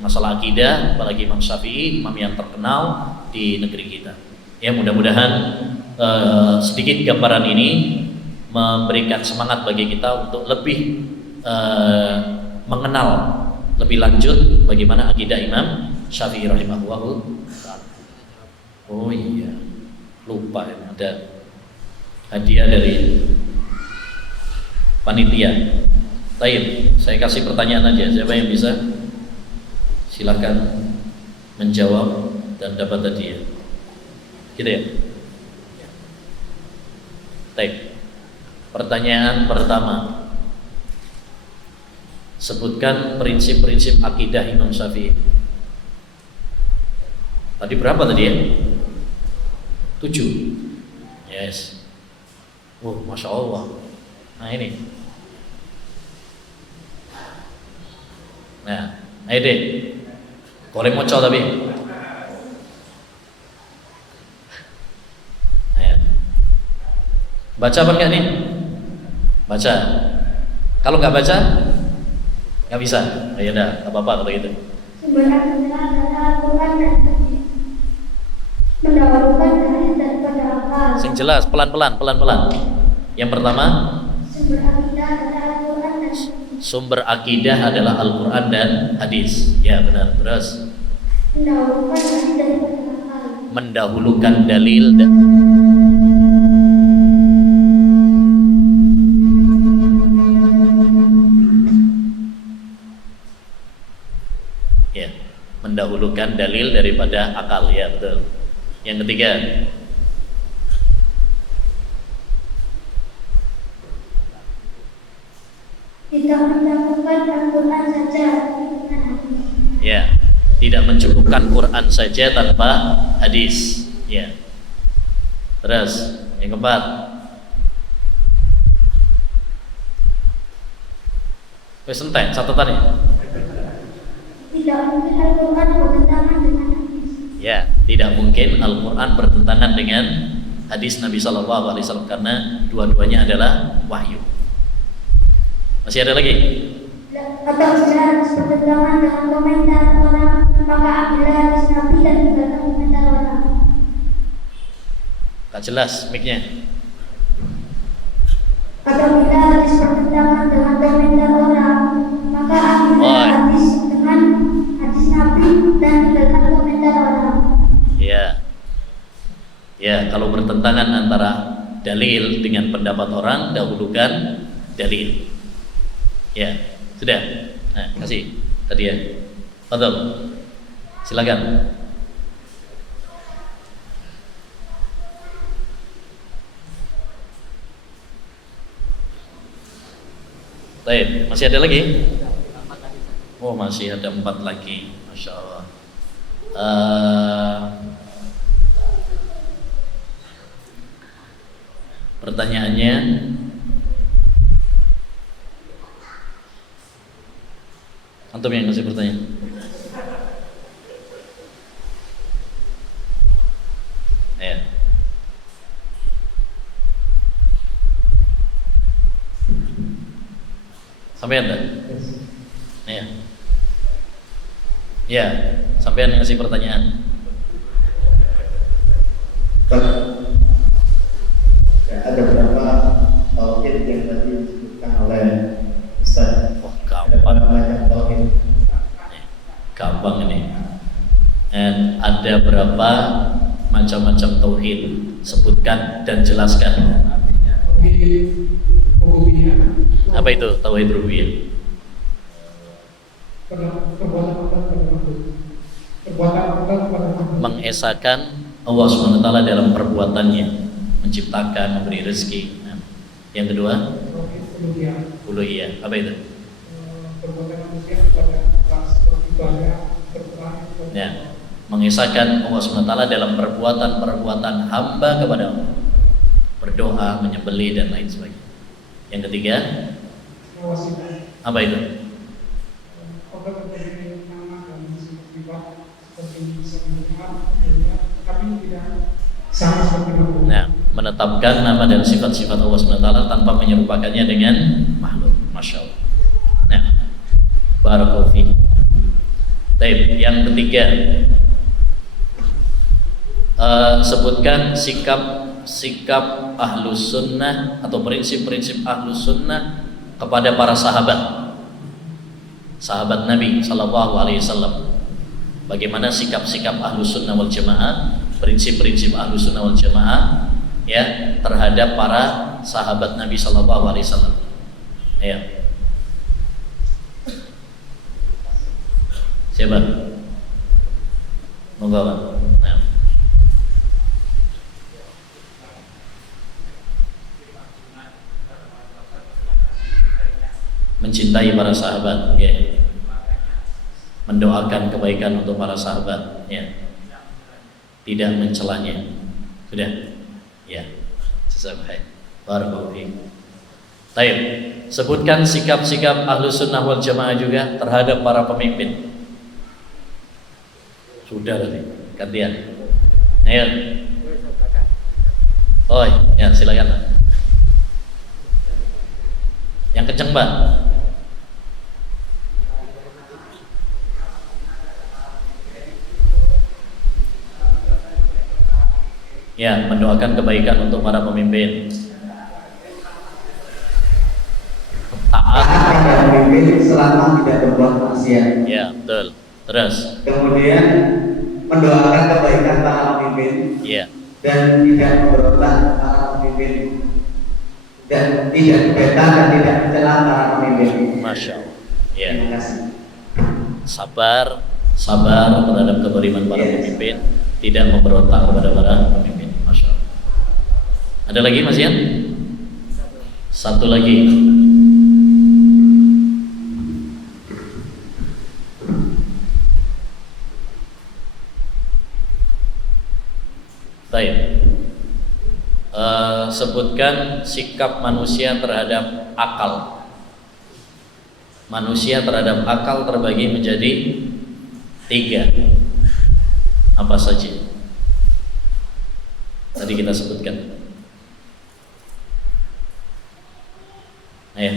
masalah akidah, apalagi Imam Syafi'i, imam yang terkenal di negeri kita. Ya, mudah-mudahan sedikit gambaran ini memberikan semangat bagi kita untuk lebih mengenal lebih lanjut bagaimana akidah Imam Syafi'i rahimahullah. Oh iya, lupa ya, ada hadiah dari panitia. Baik, saya kasih pertanyaan aja. Siapa yang bisa? Silakan menjawab dan dapat hadiah. Gitu ya. Baik. Pertanyaan pertama. Sebutkan prinsip-prinsip akidah Imam Syafi'i. Tadi berapa tadi ya? 7. Yes. Oh, Masya Allah. Nah ini. Nah, ayo deh. Korek moco tapi. Ayo. Baca apa enggak nih? Baca. Kalau nggak baca, nggak bisa. Ayo dah, apa-apa kalau gitu. Sebenarnya adalah Al-Quran dan hadis. Mendahulukan hadis daripada akal. Sing jelas, pelan-pelan. Yang pertama, sumber akidah adalah Al-Quran dan hadis. sumber akidah adalah Al-Quran dan hadis. Ya benar. Terus Mendahulukan hadis daripada akal. mendahulukan dalil ya, mendahulukan dalil daripada akal. Ya betul. Yang ketiga, tidak mendahulukan Al-Quran saja dengan hadis. ya, tidak mencukupkan Quran saja tanpa hadis. Ya. Terus yang keempat, wes entek catatannya. Tidak mungkin Al-Quran bertentangan dengan hadis. Ya, tidak mungkin Al-Quran bertentangan dengan hadis Nabi Shallallahu Alaihi Wasallam karena dua-duanya adalah wahyu. Masih ada lagi? Atau bila bertentangan dengan komentar orang, maka ambillah hadis Nabi dan tinggalkan komentar orang. Tak jelas mic-nya. Apabila hadis bertentangan dengan komentar orang, maka ambillah hadis dengan hadis Nabi dan tinggalkan komentar orang. Ya. Ya, kalau bertentangan antara dalil dengan pendapat orang, dahulukan dalil. Ya, sudah. Nah, kasih tadi ya. Fadhol. Silakan. Baik, masih ada lagi? Oh, masih ada 4 lagi. Masya Allah. Pertanyaannya, antum yang ngasih pertanyaan. Ya. Sampai anda? Ya. Ya, sampai ngasih pertanyaan. Ada beberapa tauhid yang tadi disebutkan oleh Ustaz. Oh, Ada banyak tauhid. Gampang ini. Dan ada berapa macam-macam tauhid? Sebutkan dan jelaskan. Apa itu tauhid rububiyah? Mengesahkan Allah SWT dalam perbuatannya, menciptakan, memberi rezeki. Nah, yang kedua, uluhiyah. Apa itu? Ya, mengesahkan Allah SWT dalam perbuatan-perbuatan hamba kepada Allah, berdoa, menyembelih dan lain sebagainya. Yang ketiga, apa itu? Nah, menetapkan nama dan sifat-sifat Allah SWT tanpa menyerupakannya dengan makhluk. Masya Allah. Barakallahu fiik. Baik, yang ketiga, sebutkan sikap ahlus sunnah atau prinsip-prinsip ahlus sunnah kepada para sahabat Nabi Sallallahu Alaihi Wasallam. Bagaimana sikap-sikap ahlus sunnah wal jamaah, prinsip-prinsip ahlus sunnah wal jamaah ya terhadap para sahabat Nabi Sallallahu Alaihi Wasallam. Ya. Siapa? Monggo, Pak. Nah. Mencintai para sahabat, ya. Mendoakan kebaikan untuk para sahabat, ya. Tidak mencelanya. Sudah? Ya. Jazakallahu. Barakallahu fiik. Baik. Sebutkan sikap-sikap Ahlus Sunnah wal Jamaah juga terhadap para pemimpin. Sudah tadi, gantian. Ayo. Oh, ya silakan. Yang kenceng, Pak. Ya, mendoakan kebaikan untuk para pemimpin. Taat pada pemimpin selama tidak berbuat maksiat. Ya, betul. Terus. Kemudian mendoakan kebaikan para pemimpin. Ya. Dan tidak memberontak para pemimpin. Dan tidak dibeta dan tidak mencela para pemimpin. Masya Allah. Ya. Terima kasih. Sabar terhadap kezaliman para pemimpin, tidak memberontak kepada para pemimpin. Masya Allah. Ada lagi Mas Ian? Satu lagi. Baik. Sebutkan sikap manusia terhadap akal. Manusia terhadap akal terbagi menjadi 3. Apa saja? Tadi kita sebutkan. Ayo.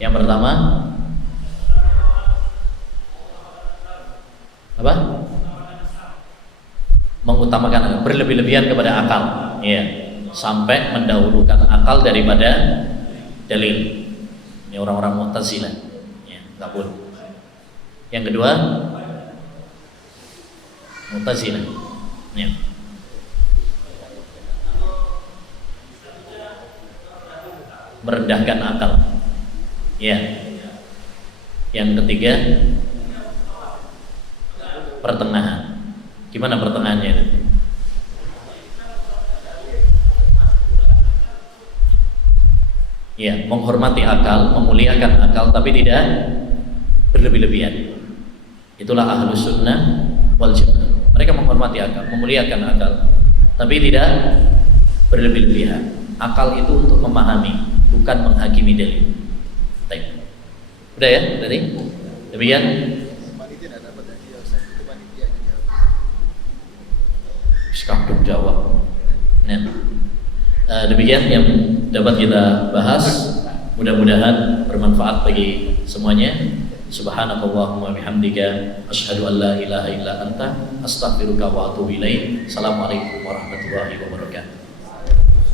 Yang pertama apa? Mengutamakan akal, berlebih-lebihan kepada akal, ya, sampai mendahulukan akal daripada dalil. Ini orang-orang Mu'tazilah, ya, nggak boleh. Yang kedua, Mu'tazilah, ya. Merendahkan akal, ya. Yang ketiga, pertengahan. Gimana pertengahannya? Ya, menghormati akal, memuliakan akal, tapi tidak berlebih-lebihan. Itulah Ahlus Sunnah wal Jamaah. Mereka menghormati akal, memuliakan akal, tapi tidak berlebih-lebihan. Akal itu untuk memahami, bukan menghakimi dalil. Baik. Udah ya, tadi? Demikian. Sekadung jawab. Nah, demikian yang dapat kita bahas. Mudah-mudahan bermanfaat bagi semuanya. Subhanakallahumma bihamdika asyhadu an la ilaha illa anta astaghfiruka wa atubu ilaik. Assalamualaikum warahmatullahi wabarakatuh.